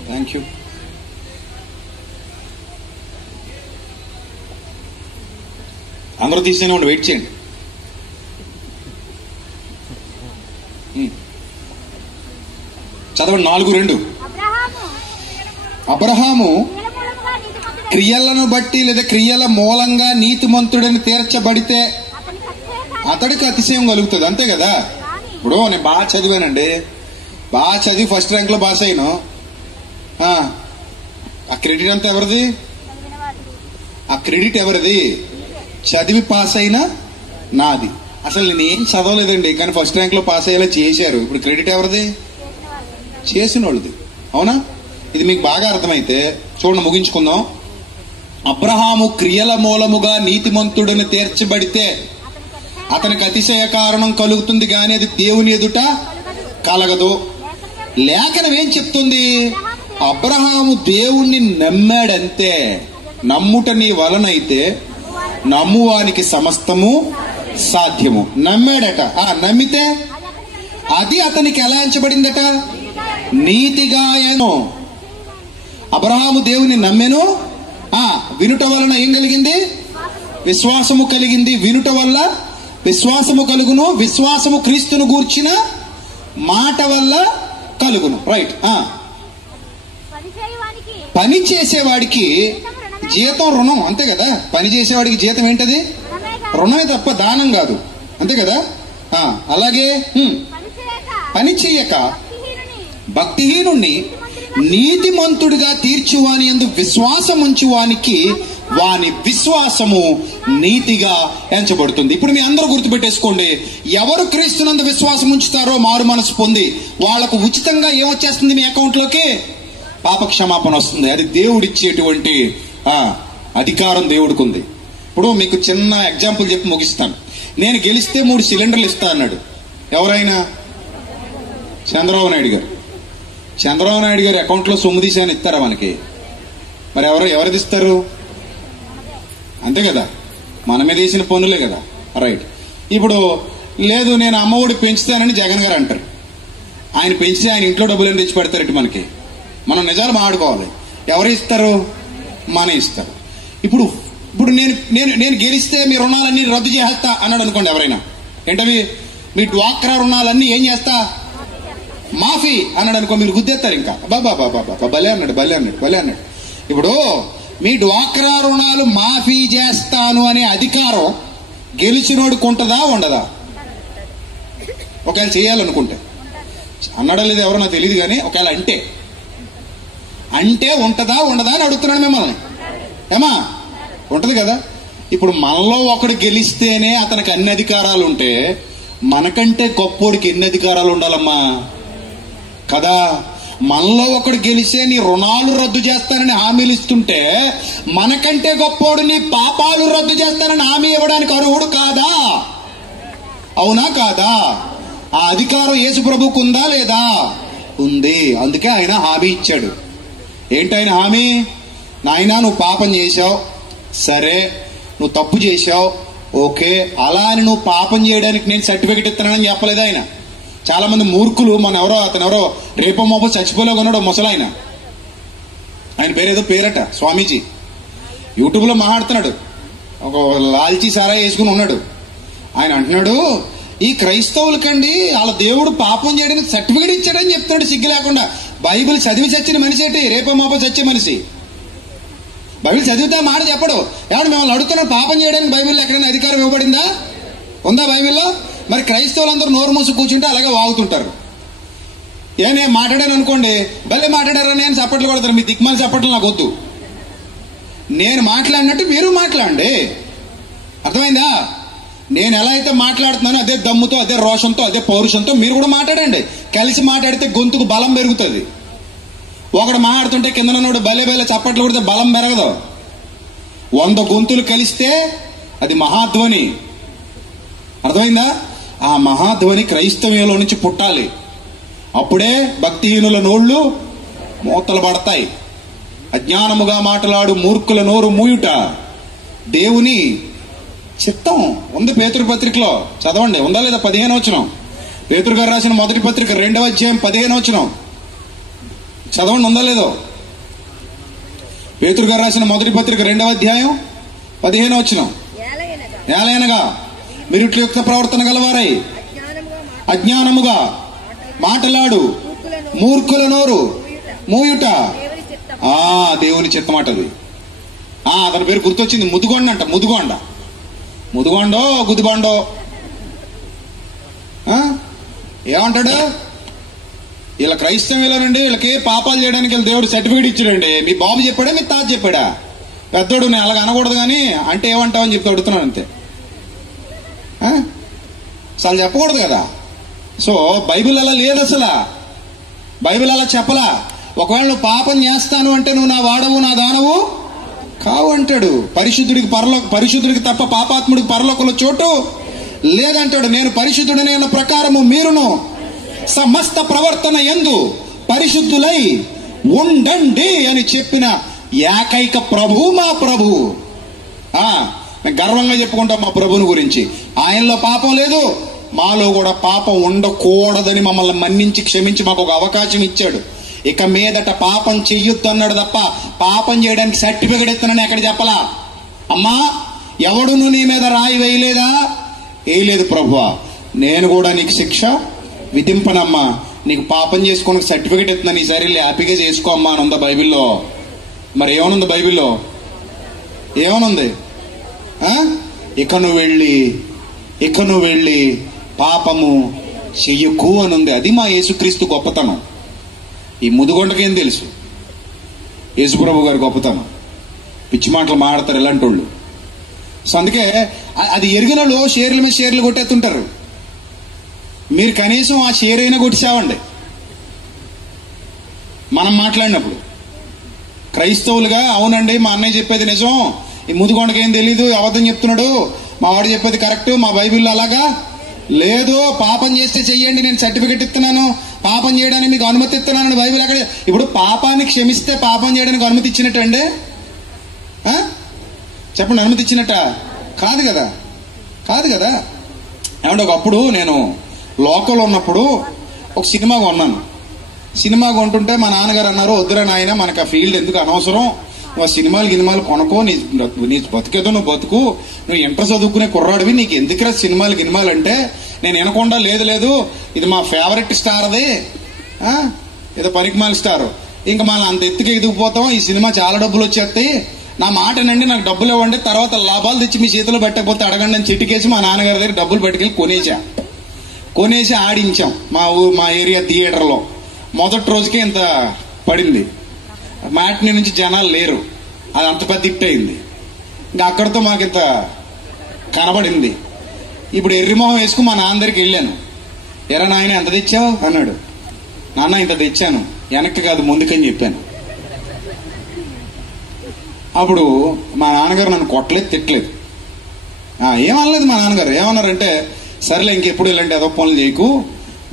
Thank you. అందరూ తీసేనే ఉండి వెయిట్ చేయండి. చదవండి 4:2. అబ్రహాము క్రియలను బట్టి లేదా క్రియల మూలంగా నీతిమంతుడని తీర్చబడితే అతడికి అతిశయం కలుగుతుంది. అంతే కదా? ఇప్పుడు నేను బాగా చదివానండి, బాగా చదివి ఫస్ట్ ర్యాంక్ లో పాస్ అయినా, ఆ క్రెడిట్ అంతా ఎవరిది? ఆ క్రెడిట్ ఎవరిది? చదివి పాస్ అయినా నాది. అసలు నేనేం చదవలేదండి, కానీ ఫస్ట్ ర్యాంక్ లో పాస్ అయ్యేలా చేశారు. ఇప్పుడు క్రెడిట్ ఎవరిది? చేసిన వాళ్ళది. అవునా? ఇది మీకు బాగా అర్థమైతే చూడండి, ముగించుకుందాం. అబ్రహాము క్రియల మూలముగా నీతిమంతుడిని తీర్చబడితే అతనికి అతిశయ కారణం కలుగుతుంది, గాని అది దేవుని ఎదుట కలగదు. లేఖనం ఏం చెప్తుంది? అబ్రహాము దేవుణ్ణి నమ్మాడంతే. నమ్ముట నీ వలనైతే నమ్మువానికి సమస్తము సాధ్యము. నమ్మాడట. నమ్మితే అది అతనికి ఎలా ఎంచబడిందట? నీతిగా. అబ్రహాము దేవుని నమ్మెను, వినుట వలన ఏం కలిగింది? విశ్వాసము కలిగింది. వినుట వల్ల విశ్వాసము కలుగును, విశ్వాసము క్రీస్తును గూర్చిన మాట వల్ల కలుగును. రైట్. పని చేసేవాడికి జీతం రుణం. అంతే కదా? పని చేసేవాడికి జీతం ఏంటది? రుణమే తప్ప దానం కాదు. అంతే కదా? అలాగే పని చేయక భక్తిహీనుణ్ణి నీతిమంతుడిగా తీర్చువాని యందు విశ్వాసం ఉంచువానికి వాని విశ్వాసము నీతిగా ఎంచబడుతుంది. ఇప్పుడు మీ అందరూ గుర్తుపెట్టేసుకోండి, ఎవరు క్రీస్తునందు విశ్వాసం ఉంచుతారో మారు మనసు పొంది వాళ్లకు ఉచితంగా ఏమొచ్చేస్తుంది? మీ అకౌంట్ లోకి పాప క్షమాపణ వస్తుంది. అది దేవుడిచ్చేటువంటి అధికారం దేవుడికి ఉంది. ఇప్పుడు మీకు చిన్న ఎగ్జాంపుల్ చెప్పి ముగిస్తాను. నేను గెలిస్తే 3 సిలిండర్లు ఇస్తా అన్నాడు. ఎవరైనా? చంద్రబాబు నాయుడు గారు. చంద్రబాబు నాయుడు గారు అకౌంట్ లో సొమ్ము తీసి అని ఇస్తారా మనకి? మరి ఎవరిది ఇస్తారు? అంతే కదా, మన మీద వేసిన పనులే కదా. రైట్. ఇప్పుడు లేదు, నేను అమ్మఒడి పెంచుతానని జగన్ గారు అంటారు. ఆయన పెంచితే ఆయన ఇంట్లో డబ్బులు తెచ్చి పెడతారు మనకి. మనం నిజాలు మాట్లాడుకోవాలి. ఎవరు ఇస్తారు? మనే ఇస్తారు. ఇప్పుడు నేను గెలిస్తే మీ రుణాలన్నీ రద్దు చేస్తా అన్నాడు అనుకోండి ఎవరైనా. ఏంటవి? మీ డ్వాక్రా రుణాలన్నీ ఏం చేస్తా? మాఫీ అన్నాడు అనుకో, మీరు గుద్దేస్తారు. ఇంకా బాబా భలే అన్నాడు. ఇప్పుడు మీ డ్వాక్రా రుణాలు మాఫీ చేస్తాను అనే అధికారం గెలిచినోడికి ఉంటుందా ఉండదా? ఒకవేళ చేయాలనుకుంటే. అన్నాడో లేదు ఎవరో నాకు తెలియదు, కానీ ఒకవేళ అంటే ఉంటదా ఉండదా అని అడుగుతున్నాడు మిమ్మల్ని. ఏమా ఉంటది కదా. ఇప్పుడు మనలో ఒకడు గెలిస్తేనే అతనికి అన్ని అధికారాలు ఉంటే మనకంటే గొప్పోడికి ఎన్ని అధికారాలు ఉండాలమ్మా కదా. మనలో ఒకడు గెలిస్తే నీ రుణాలు రద్దు చేస్తానని హామీలు ఇస్తుంటే మనకంటే గొప్పోడు నీ పాపాలు రద్దు చేస్తానని హామీ ఇవ్వడానికి అర్హుడు కాదా? అవునా కాదా? ఆ అధికారం యేసు ప్రభువుకు ఉందా లేదా? ఉంది. అందుకే ఆయన హామీ ఇచ్చాడు. ఏంటి ఆయన హామీ? నాయనా నువ్వు పాపం చేశావు, సరే నువ్వు తప్పు చేశావు, ఓకే, అలా అని నువ్వు పాపం చేయడానికి నేను సర్టిఫికెట్ ఇస్తున్నానని చెప్పలేదు ఆయన. చాలా మంది మూర్ఖులు, అతను ఎవరో రేపమోపో చచ్చిపోలే కొన్నాడు ముసలాయన, ఆయన పేరేదో పేరట స్వామీజీ, యూట్యూబ్ లో మాట్లాడుతున్నాడు, ఒక లాల్చీ సారా వేసుకుని ఉన్నాడు. ఆయన అంటున్నాడు, ఈ క్రైస్తవులకండి వాళ్ళ దేవుడు పాపం చేయడానికి సర్టిఫికెట్ ఇచ్చాడని చెప్తున్నాడు సిగ్గు లేకుండా. బైబిల్ చదివి చచ్చిన మనిషి ఏంటి? రేపమోపో చచ్చే మనిషి. బైబిల్ చదివితే మాట చెప్పడు. ఏమన్నా మిమ్మల్ని అడుగుతున్నా, పాపం చేయడానికి బైబిల్లో ఎక్కడైనా అధికారం ఇవ్వబడిందా? ఉందా బైబిల్లో? మరి క్రైస్తవులందరూ నోరు మూసి కూర్చుంటే అలాగే వాగుతుంటారు. నేను మాట్లాడాను అనుకోండి, భలే మాట్లాడారని నేను చప్పట్లు కొడతారు. మీ దిక్మాలి చప్పట్లు నాకు వద్దు. నేను మాట్లాడినట్టు మీరు మాట్లాడండి. అర్థమైందా? నేను ఎలా అయితే మాట్లాడుతున్నానో అదే దమ్ముతో, అదే రోషంతో, అదే పౌరుషంతో మీరు కూడా మాట్లాడండి. కలిసి మాట్లాడితే గొంతుకు బలం పెరుగుతుంది. ఒకడు మాట్లాడుతుంటే కిందనోడు భలే చప్పట్లు కొడితే బలం పెరగదు. 100 గొంతులు కలిస్తే అది మహాధ్వని. అర్థమైందా? ఆ మహాధ్వని క్రైస్తవ్యంలో నుంచి పుట్టాలి. అప్పుడే భక్తిహీనుల నోళ్లు మూతలు పడతాయి. అజ్ఞానముగా మాట్లాడు మూర్ఖుల నోరు మూయుట దేవుని చిత్తం ఉంది. పేతురు పత్రికలో చదవండి, ఉందా లేదా? 15వ వచనం, పేతురు గారు రాసిన మొదటి పత్రిక 2వ అధ్యాయం 15వ వచనం చదవండి, ఉందా లేదో? పేతురు గారు రాసిన మొదటి పత్రిక 2వ అధ్యాయం 15వ వచనం. ఏలయనగా మీరు ఇట్ల యొక్క ప్రవర్తన గలవారై అజ్ఞానముగా మాటలాడు మూర్ఖుల నోరు మూయుట దేవుని చిత్తమాటది. అతని పేరు గుర్తొచ్చింది, ముదుగొండ అంట. ముదుగొండో గుదిబండో ఏమంటాడు? వీళ్ళ క్రైస్తవులండి, వీళ్ళకి పాపాలు చేయడానికి వీళ్ళ దేవుడు సర్టిఫికేట్ ఇచ్చాడండి. మీ బాబు చెప్పాడా, మీ తాత చెప్పాడా? పెద్దోడు నేను అలాగ అనకూడదు కానీ అంటే ఏమంటావు అని చెప్పి అడుగుతున్నాను అంతే. అసలు చెప్పకూడదు కదా. సో బైబిల్ అలా లేదు, అసలు బైబిల్ అలా చెప్పలా. ఒకవేళ నువ్వు పాపం చేస్తాను అంటే నువ్వు నా వాడవు నా దానవు కావు అంటాడు. పరిశుద్ధుడికి తప్ప పాపాత్ముడికి పరలోకంలో చోటు లేదంటాడు. నేను పరిశుద్ధుడనే అన్న ప్రకారము మీరును సమస్త ప్రవర్తన యందు పరిశుద్ధులై ఉండండి అని చెప్పిన ఏకైక ప్రభువు మా ప్రభువు. మేము గర్వంగా చెప్పుకుంటాం మా ప్రభువుని గురించి. ఆయనలో పాపం లేదు, మాలో కూడా పాపం ఉండకూడదని మమ్మల్ని మన్నించి క్షమించి మాకు ఒక అవకాశం ఇచ్చాడు. ఇక మీదట పాపం చెయ్యొద్దు అన్నాడు తప్ప పాపం చేయడానికి సర్టిఫికెట్ ఇస్తున్నాను ఎక్కడ చెప్పలా. అమ్మా ఎవడును నీ మీద రాయి వేయలేదా? వేయలేదు ప్రభువా, నేను కూడా నీకు శిక్ష విధింపనమ్మా, నీకు పాపం చేసుకోవడానికి సర్టిఫికెట్ ఇస్తున్నాను, ఈసారి హ్యాపీగా చేసుకో అమ్మా అని ఉందా బైబిల్లో? మరి ఏమనుంది బైబిల్లో? ఏమనుంది? ఇక నువ్వు వెళ్ళి పాపము చెయ్యకు అని ఉంది. అది మా యేసుక్రీస్తు గొప్పతనం. ఈ ముదుగొండకేం తెలుసు యేసుప్రభు గారి గొప్పతనం? పిచ్చి మాటలు మాడతారు ఇలాంటి వాళ్ళు. సో అందుకే అది ఎరిగిన వాళ్ళు షేర్ల మీద షేర్లు కొట్టేస్తుంటారు. మీరు కనీసం ఆ షేర్ అయినా కొట్టిసావండి మనం మాట్లాడినప్పుడు. క్రైస్తవులుగా అవునండి మా అన్నయ్య చెప్పేది నిజం, ఈ ముదుగొండకేం తెలీదు, అబద్ధం చెప్తున్నాడు, మా వాడు చెప్పేది కరెక్ట్, మా బైబిల్లో అలాగా లేదు, పాపం చేస్తే చెయ్యండి నేను సర్టిఫికెట్ ఇస్తున్నాను, పాపం చేయడానికి మీకు అనుమతి ఇస్తున్నానని బైబిల్ అక్కడ. ఇప్పుడు పాపాన్ని క్షమిస్తే పాపం చేయడానికి అనుమతి ఇచ్చినట్టండి? చెప్పండి, అనుమతి ఇచ్చినట్ట? కాదు కదా. ఏమంటే ఒకప్పుడు నేను లోకల్లో ఉన్నప్పుడు ఒక సినిమా కొన్నాను. సినిమా కొంటుంటే మా నాన్నగారు అన్నారు, వద్దురా నాయన మనకు ఆ ఫీల్డ్ ఎందుకు అనవసరం, నువ్వు సినిమాలు కొనుక్కో, నీ బతుకేదో నువ్వు బతుకు, నువ్వు ఇంటర్ చదువుకునే కుర్రాడివి, నీకు ఎందుకురా సినిమాలు అంటే నేను వినకుండా లేదు ఇది మా ఫేవరెట్ స్టార్, అది ఏదో పనికిమాల స్టార్, ఇంకా మనం అంత ఎత్తుకి ఎదిగిపోతాం, ఈ సినిమా చాలా డబ్బులు వచ్చేస్తాయి, నా మాటనండి నాకు డబ్బులు ఇవ్వండి, తర్వాత లాభాలు తెచ్చి మీ చేతిలో పెట్టకపోతే అడగండి అని చిటికేసి మా నాన్నగారి దగ్గర డబ్బులు పట్టుకెళ్ళి కొనేసా. కొనేసి ఆడించాం మా ఏరియా థియేటర్లో. మొదటి రోజుకే ఇంత పడింది. మ్యాట్ని నుంచి జనాలు లేరు, అది అంత పెద్ద హిట్ అయింది. ఇంకా అక్కడితో మాకు ఇంత కనబడింది. ఇప్పుడు ఎర్రిమొహం వేసుకుని మా నాన్న దగ్గరికి వెళ్ళాను. ఎరా నాయన ఎంత తెచ్చావు అన్నాడు. నాన్న ఇంత తెచ్చాను, వెనక్కి కాదు ముందుకని చెప్పాను. అప్పుడు మా నాన్నగారు నన్ను కొట్టలేదు, తిట్టలేదు, ఏమనలేదు. మా నాన్నగారు ఏమన్నారంటే, సరేలే ఇంకెప్పుడు ఇలాంటి ఏదో పనులు చేయకు,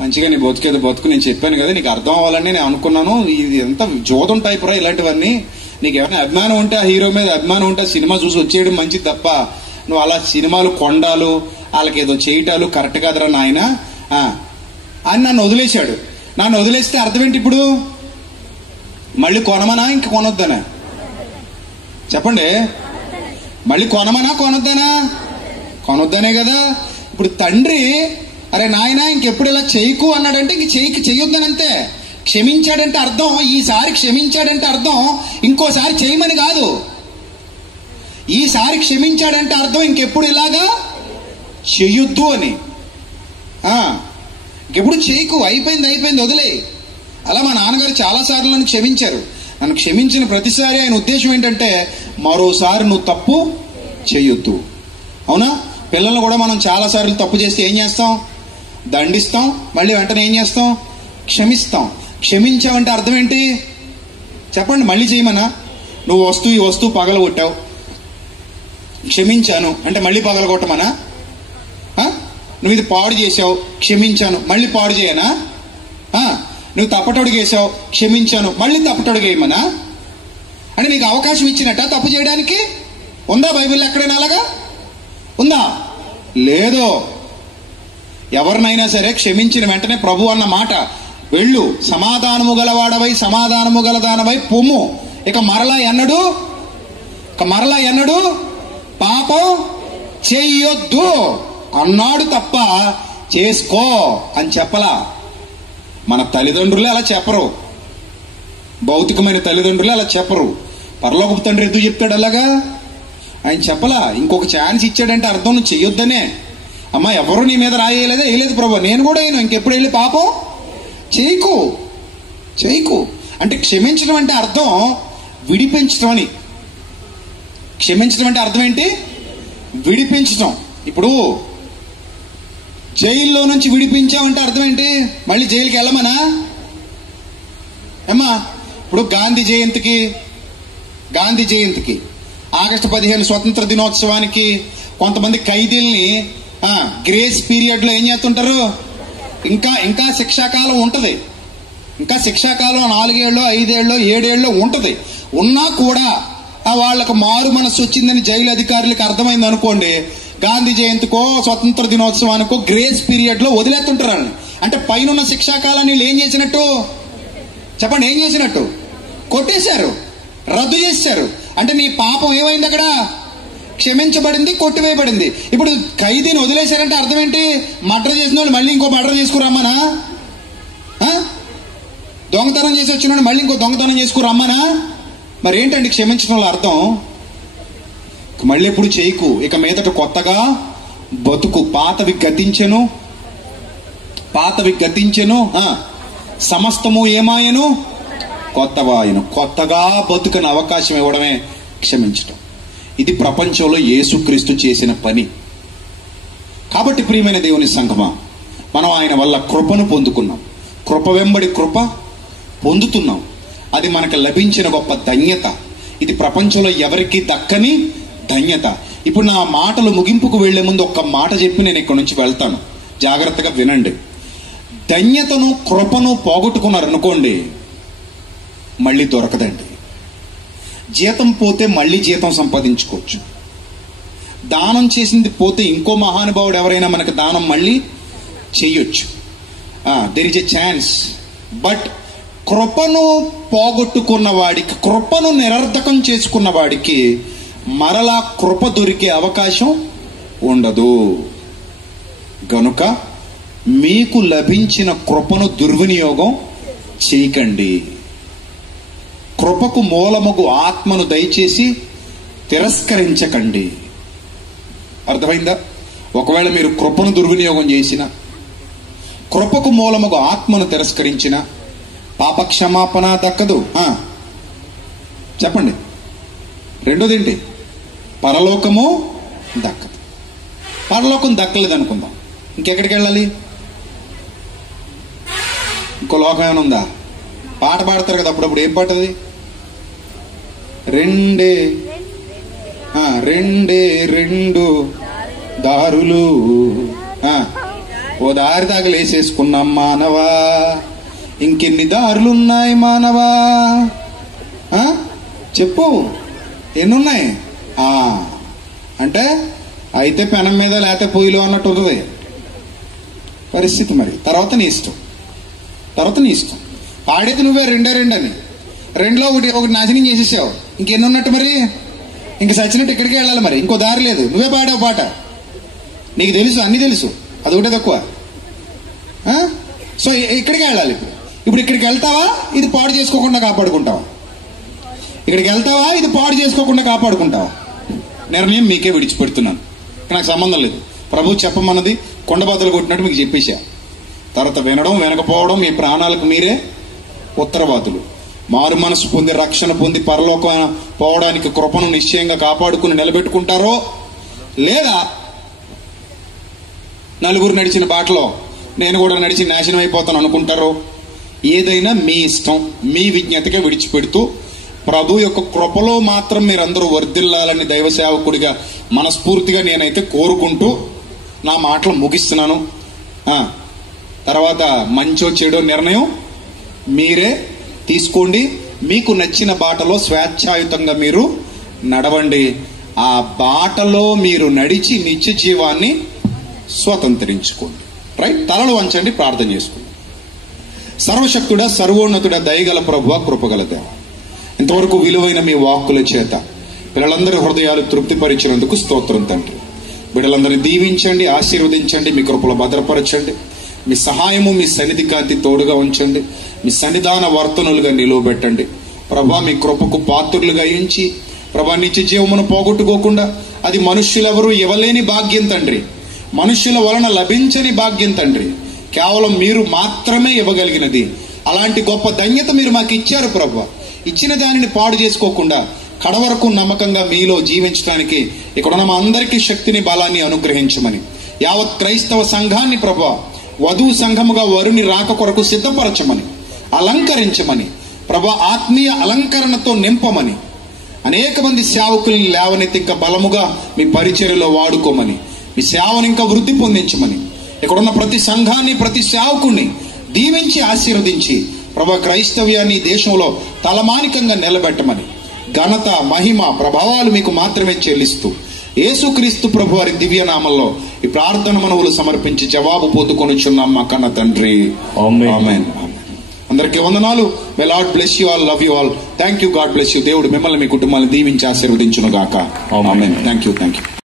మంచిగా నీ బతుకేదో బతుకు, నేను చెప్పాను కదా నీకు అర్థం అవ్వాలని నేను అనుకున్నాను, ఇది ఎంత జోదం టైప్ రా ఇలాంటివన్నీ, నీకు ఏమైనా అభిమానం ఉంటే ఆ హీరో మీద అభిమానం ఉంటే సినిమా చూసి వచ్చేయడం మంచిది తప్ప నువ్వు అలా సినిమాలు కొండాలు వాళ్ళకి ఏదో చేయటాలు కరెక్ట్ కాదురా నాయన అని నన్ను వదిలేశాడు. నన్ను వదిలేస్తే అర్థం ఏంటి? ఇప్పుడు మళ్ళీ కొనమనా ఇంక కొనొద్దనా చెప్పండి? మళ్ళీ కొనమనా కొనొద్దనా? కొనొద్దనే కదా. ఇప్పుడు తండ్రి అరే నాయన ఇంకెప్పుడు ఇలా చేయకు అన్నాడంటే ఇంక చెయ్యొద్దనంతే. క్షమించాడంటే అర్థం ఈసారి క్షమించాడంటే అర్థం ఇంకోసారి చేయమని కాదు. ఈసారి క్షమించాడంటే అర్థం ఇంకెప్పుడు ఇలాగా చెయ్యొద్దు అని. ఇంకెప్పుడు చేయకు, అయిపోయింది వదిలే. అలా మా నాన్నగారు చాలాసార్లు నన్ను క్షమించారు. నన్ను క్షమించిన ప్రతిసారి ఆయన ఉద్దేశం ఏంటంటే మరోసారి నువ్వు తప్పు చెయ్యొద్దు. అవునా? పిల్లల్ని కూడా మనం చాలాసార్లు తప్పు చేస్తే ఏం చేస్తాం? దండిస్తాం, మళ్ళీ వెంటనే ఏం చేస్తాం? క్షమిస్తాం. క్షమించావంటే అర్థం ఏంటి చెప్పండి? మళ్ళీ చేయమనా? నువ్వు ఈ వస్తువు పగలగొట్టావు, క్షమించాను అంటే మళ్ళీ పగలగొట్టమనా? నువ్వు ఇది పాడు చేసావు, క్షమించాను, మళ్ళీ పాడు చేయనా? నువ్వు తప్పటడుగు వేసావు, క్షమించాను, మళ్ళీ తప్పటడుగు వేయమనా? అంటే నీకు అవకాశం ఇచ్చినట్ట తప్పు చేయడానికి? ఉందా బైబిల్లో ఎక్కడైనా అలాగా ఉందా? లేదు. ఎవరినైనా సరే క్షమించిన వెంటనే ప్రభు అన్న మాట, వెళ్ళు సమాధానము గలవాడవై సమాధానము గలదానవై పొమ్ము, ఇక మరలా ఎన్నడు పాపం చెయ్యొద్దు అన్నాడు తప్ప చేసుకో అని చెప్పలా. మన తల్లిదండ్రులే అలా చెప్పరు, భౌతికమైన తల్లిదండ్రులే అలా చెప్పరు. పరలోకపు తండ్రి ఎందుకు చెప్తాడు అలాగా? ఆయన చెప్పలా. ఇంకొక ఛాన్స్ ఇచ్చాడంటే అర్థం నువ్వు చెయ్యొద్దనే. అమ్మా ఎవరు నీ మీద రాయలేదా? వేయలేదు ప్రభు, నేను కూడా అయినా ఇంకెప్పుడు వెళ్ళి పాపం చేయకు అంటే క్షమించడం అంటే అర్థం విడిపించడం అని. క్షమించడం అంటే అర్థం ఏంటి? విడిపించడం. ఇప్పుడు జైల్లో నుంచి విడిపించామంటే అర్థం ఏంటి? మళ్ళీ జైలుకి వెళ్ళమనా? ఏమ్మా ఇప్పుడు గాంధీ జయంతికి ఆగస్టు 15 స్వతంత్ర దినోత్సవానికి కొంతమంది ఖైదీల్ని గ్రేస్ పీరియడ్ లో ఏం చేస్తుంటారు? ఇంకా శిక్షాకాలం ఉంటది. ఇంకా శిక్షాకాలం 4 ఏళ్ళో 5 ఏళ్ళో 7 ఏళ్ళో ఉంటది. ఉన్నా కూడా వాళ్ళకు మారు మనస్సు వచ్చిందని జైలు అధికారులకు అర్థమైంది అనుకోండి, గాంధీ జయంతికో స్వతంత్ర దినోత్సవానికో గ్రేస్ పీరియడ్ లో వదిలేస్తుంటారు. అంటే పైన శిక్షాకాలాన్ని వీళ్ళు ఏం చేసినట్టు చెప్పండి? ఏం చేసినట్టు? కొట్టేశారు, రద్దు చేశారు. అంటే నీ పాపం ఏమైంది? అక్కడ క్షమించబడింది, కొట్టివేయబడింది. ఇప్పుడు ఖైదీని వదిలేశారంటే అర్థం ఏంటి? మర్డర్ చేసిన వాళ్ళు మళ్ళీ ఇంకో మర్డర్ చేసుకురమ్మనా? దొంగతనం చేసి వచ్చిన వాళ్ళు మళ్ళీ ఇంకో దొంగతనం చేసుకురమ్మనా? మరి ఏంటండి క్షమించడం వల్ల అర్థం? మళ్ళీ ఎప్పుడు చేయకు, ఇక మీదట కొత్తగా బతుకు, పాతవి గతించెను సమస్తము ఏమాయను కొత్తవాయను. కొత్తగా బతుకని అవకాశం ఇవ్వడమే క్షమించటం. ఇది ప్రపంచంలో యేసుక్రీస్తు చేసిన పని. కాబట్టి ప్రియమైన దేవుని సంఘమా, మనం ఆయన వల్ల కృపను పొందుకున్నాం, కృప వెంబడి కృప పొందుతున్నాం. అది మనకు లభించిన గొప్ప ధన్యత. ఇది ప్రపంచంలో ఎవరికి దక్కని ధన్యత. ఇప్పుడు నా మాటలు ముగింపుకు వెళ్లే ముందు ఒక్క మాట చెప్పి నేను ఇక్కడి నుంచి వెళ్తాను, జాగ్రత్తగా వినండి. ధన్యతను కృపను పోగొట్టుకున్నారనుకోండి, మళ్ళీ దొరకదండి. జీతం పోతే మళ్ళీ జీతం సంపాదించుకోవచ్చు. దానం చేసింది పోతే ఇంకో మహానుభావుడు ఎవరైనా మనకు దానం మళ్ళీ చెయ్యొచ్చు. There is a chance. But కృపను పోగొట్టుకున్న వాడికి, కృపను నిరర్ధకం చేసుకున్న వాడికి మరలా కృప దొరికే అవకాశం ఉండదు. గనుక మీకు లభించిన కృపను దుర్వినియోగం చేయకండి. కృపకు మూలముగు ఆత్మను దయచేసి తిరస్కరించకండి. అర్థమైందా? ఒకవేళ మీరు కృపను దుర్వినియోగం చేసిన, కృపకు మూలముగా ఆత్మను తిరస్కరించిన పాప క్షమాపణ దక్కదు. చెప్పండి. రెండోది ఏంటి? పరలోకము దక్కదు. పరలోకం దక్కలేదు అనుకుందాం, ఇంకెక్కడికి వెళ్ళాలి? ఇంకో లోకం ఏమైనా ఉందా? పాట పాడతారు కదా అప్పుడప్పుడు. ఏం పాట అది? రెండే రెండు దారులు, ఓ దారి తగలేసేసుకున్నాం మానవా, ఇంకెన్ని దారులున్నాయి మానవా? చెప్పు, ఎన్నున్నాయి? అంటే అయితే పెనం మీద లేకపోతే పొయ్యిలో అన్నట్టు ఉంటుంది పరిస్థితి. మరి తర్వాత నీ ఇష్టం. పాడేది నువ్వే రెండే అని, రెండులో ఒకటి నాశనం చేసేసావు, ఇంకెన్ని ఉన్నట్టు? మరి ఇంక సచ్చినట్టు ఇక్కడికి వెళ్ళాలి. మరి ఇంకో దారి లేదు. నువ్వే పాడావు పాట, నీకు తెలుసు, అన్ని తెలుసు, అది ఒకటే తక్కువ. సో ఇక్కడికి వెళ్ళాలి. ఇప్పుడు ఇక్కడికి వెళ్తావా, ఇది పాడు చేసుకోకుండా కాపాడుకుంటావా? ఇక్కడికి వెళ్తావా, ఇది పాడు చేసుకోకుండా కాపాడుకుంటావా? నిర్ణయం మీకే విడిచిపెడుతున్నాను, నాకు సంబంధం లేదు. ప్రభు చెప్పమన్నది కొండబద్దలు కొట్టినట్టు మీకు చెప్పేశా. తర్వాత వినడం వినకపోవడం మీ ప్రాణాలకు మీరే ఉత్తరవాదులు. మారు మనసు పొంది రక్షణ పొంది పరలోకం పోవడానికి కృపను నిశ్చయంగా కాపాడుకుని నిలబెట్టుకుంటారో, లేదా నలుగురు నడిచిన బాటలో నేను కూడా నడిచి నాశనం అయిపోతాను అనుకుంటారో, ఏదైనా మీ ఇష్టం, మీ విజ్ఞతగా విడిచిపెడుతూ ప్రభు యొక్క కృపలో మాత్రం మీరందరూ వర్ధిల్లాలని దైవ సేవకుడిగా మనస్ఫూర్తిగా నేనైతే కోరుకుంటూ నా మాటలు ముగిస్తున్నాను. తర్వాత మంచో చెడో నిర్ణయం మీరే తీసుకోండి. మీకు నచ్చిన బాటలో స్వేచ్ఛాయుతంగా మీరు నడవండి. ఆ బాటలో మీరు నడిచి నిత్య జీవాన్ని స్వతంత్రించుకోండి. రైట్? తలలు వంచండి, ప్రార్థన చేసుకోండి. సర్వశక్తుడా, సర్వోన్నతుడా, దయగల ప్రభువా, కృపగల దేవ, ఇంతవరకు విలువైన మీ వాక్కుల చేత పిల్లలందరి హృదయాలు తృప్తిపరిచినందుకు స్తోత్రం తండ్రి. బిడ్డలందరినీ దీవించండి, ఆశీర్వదించండి, మీ కృపలో భద్రపరచండి. మీ సహాయము, మీ సన్నిధి కాంతి తోడుగా ఉంచండి. మీ సన్నిధాన వర్తనులుగా నిలువబెట్టండి ప్రభా. మీ కృపకు పాత్రులుగా ఎంచి ప్రభా, నిత్య జీవమును పోగొట్టుకోకుండా, అది మనుష్యులెవరూ ఇవ్వలేని భాగ్యం తండ్రి, మనుష్యుల వలన లభించని భాగ్యం తండ్రి, కేవలం మీరు మాత్రమే ఇవ్వగలిగినది. అలాంటి గొప్ప ధన్యత మీరు మాకు ఇచ్చారు ప్రభా. ఇచ్చిన దానిని పాడు చేసుకోకుండా కడవరకు నమ్మకంగా మీలో జీవించడానికి ఇక్కడున్న మా అందరికీ శక్తిని, బలాన్ని అనుగ్రహించమని, యావత్ క్రైస్తవ సంఘాన్ని ప్రభా వధువు సంఘముగా వరుని రాక కొరకు సిద్ధపరచమని, అలంకరించమని ప్రభా, ఆత్మీయ అలంకరణతో నింపమని, అనేక మంది సేవకుల్ని లేవనెత్తి ఇంకా బలముగా మీ పరిచర్యలో వాడుకోమని, మీ సేవను ఇంకా వృద్ధి పొందించమని, ఇక్కడున్న ప్రతి సంఘాన్ని, ప్రతి సేవకుణ్ణి దీవించి ఆశీర్వదించి ప్రభా, క్రైస్తవ్యాన్ని దేశంలో తలమానికంగా నిలబెట్టమని, ఘనత, మహిమ, ప్రభావాలు మీకు మాత్రమే చెల్లిస్తూ యేసుక్రీస్తు ప్రభు వారి దివ్య నామంలో ఈ ప్రార్థన మనవులు సమర్పించి జవాబు పొందుకొనిచున్నాం మా కన్న తండ్రి. ఆమేన్. అందరికీ వందనాలు. May Lord bless you all, love you all. Thank you. God bless you. దేవుడు మిమ్మల్ని, మీ కుటుంబాన్ని దీవించి ఆశీర్వదించును గాక. ఆమేన్. Thank you.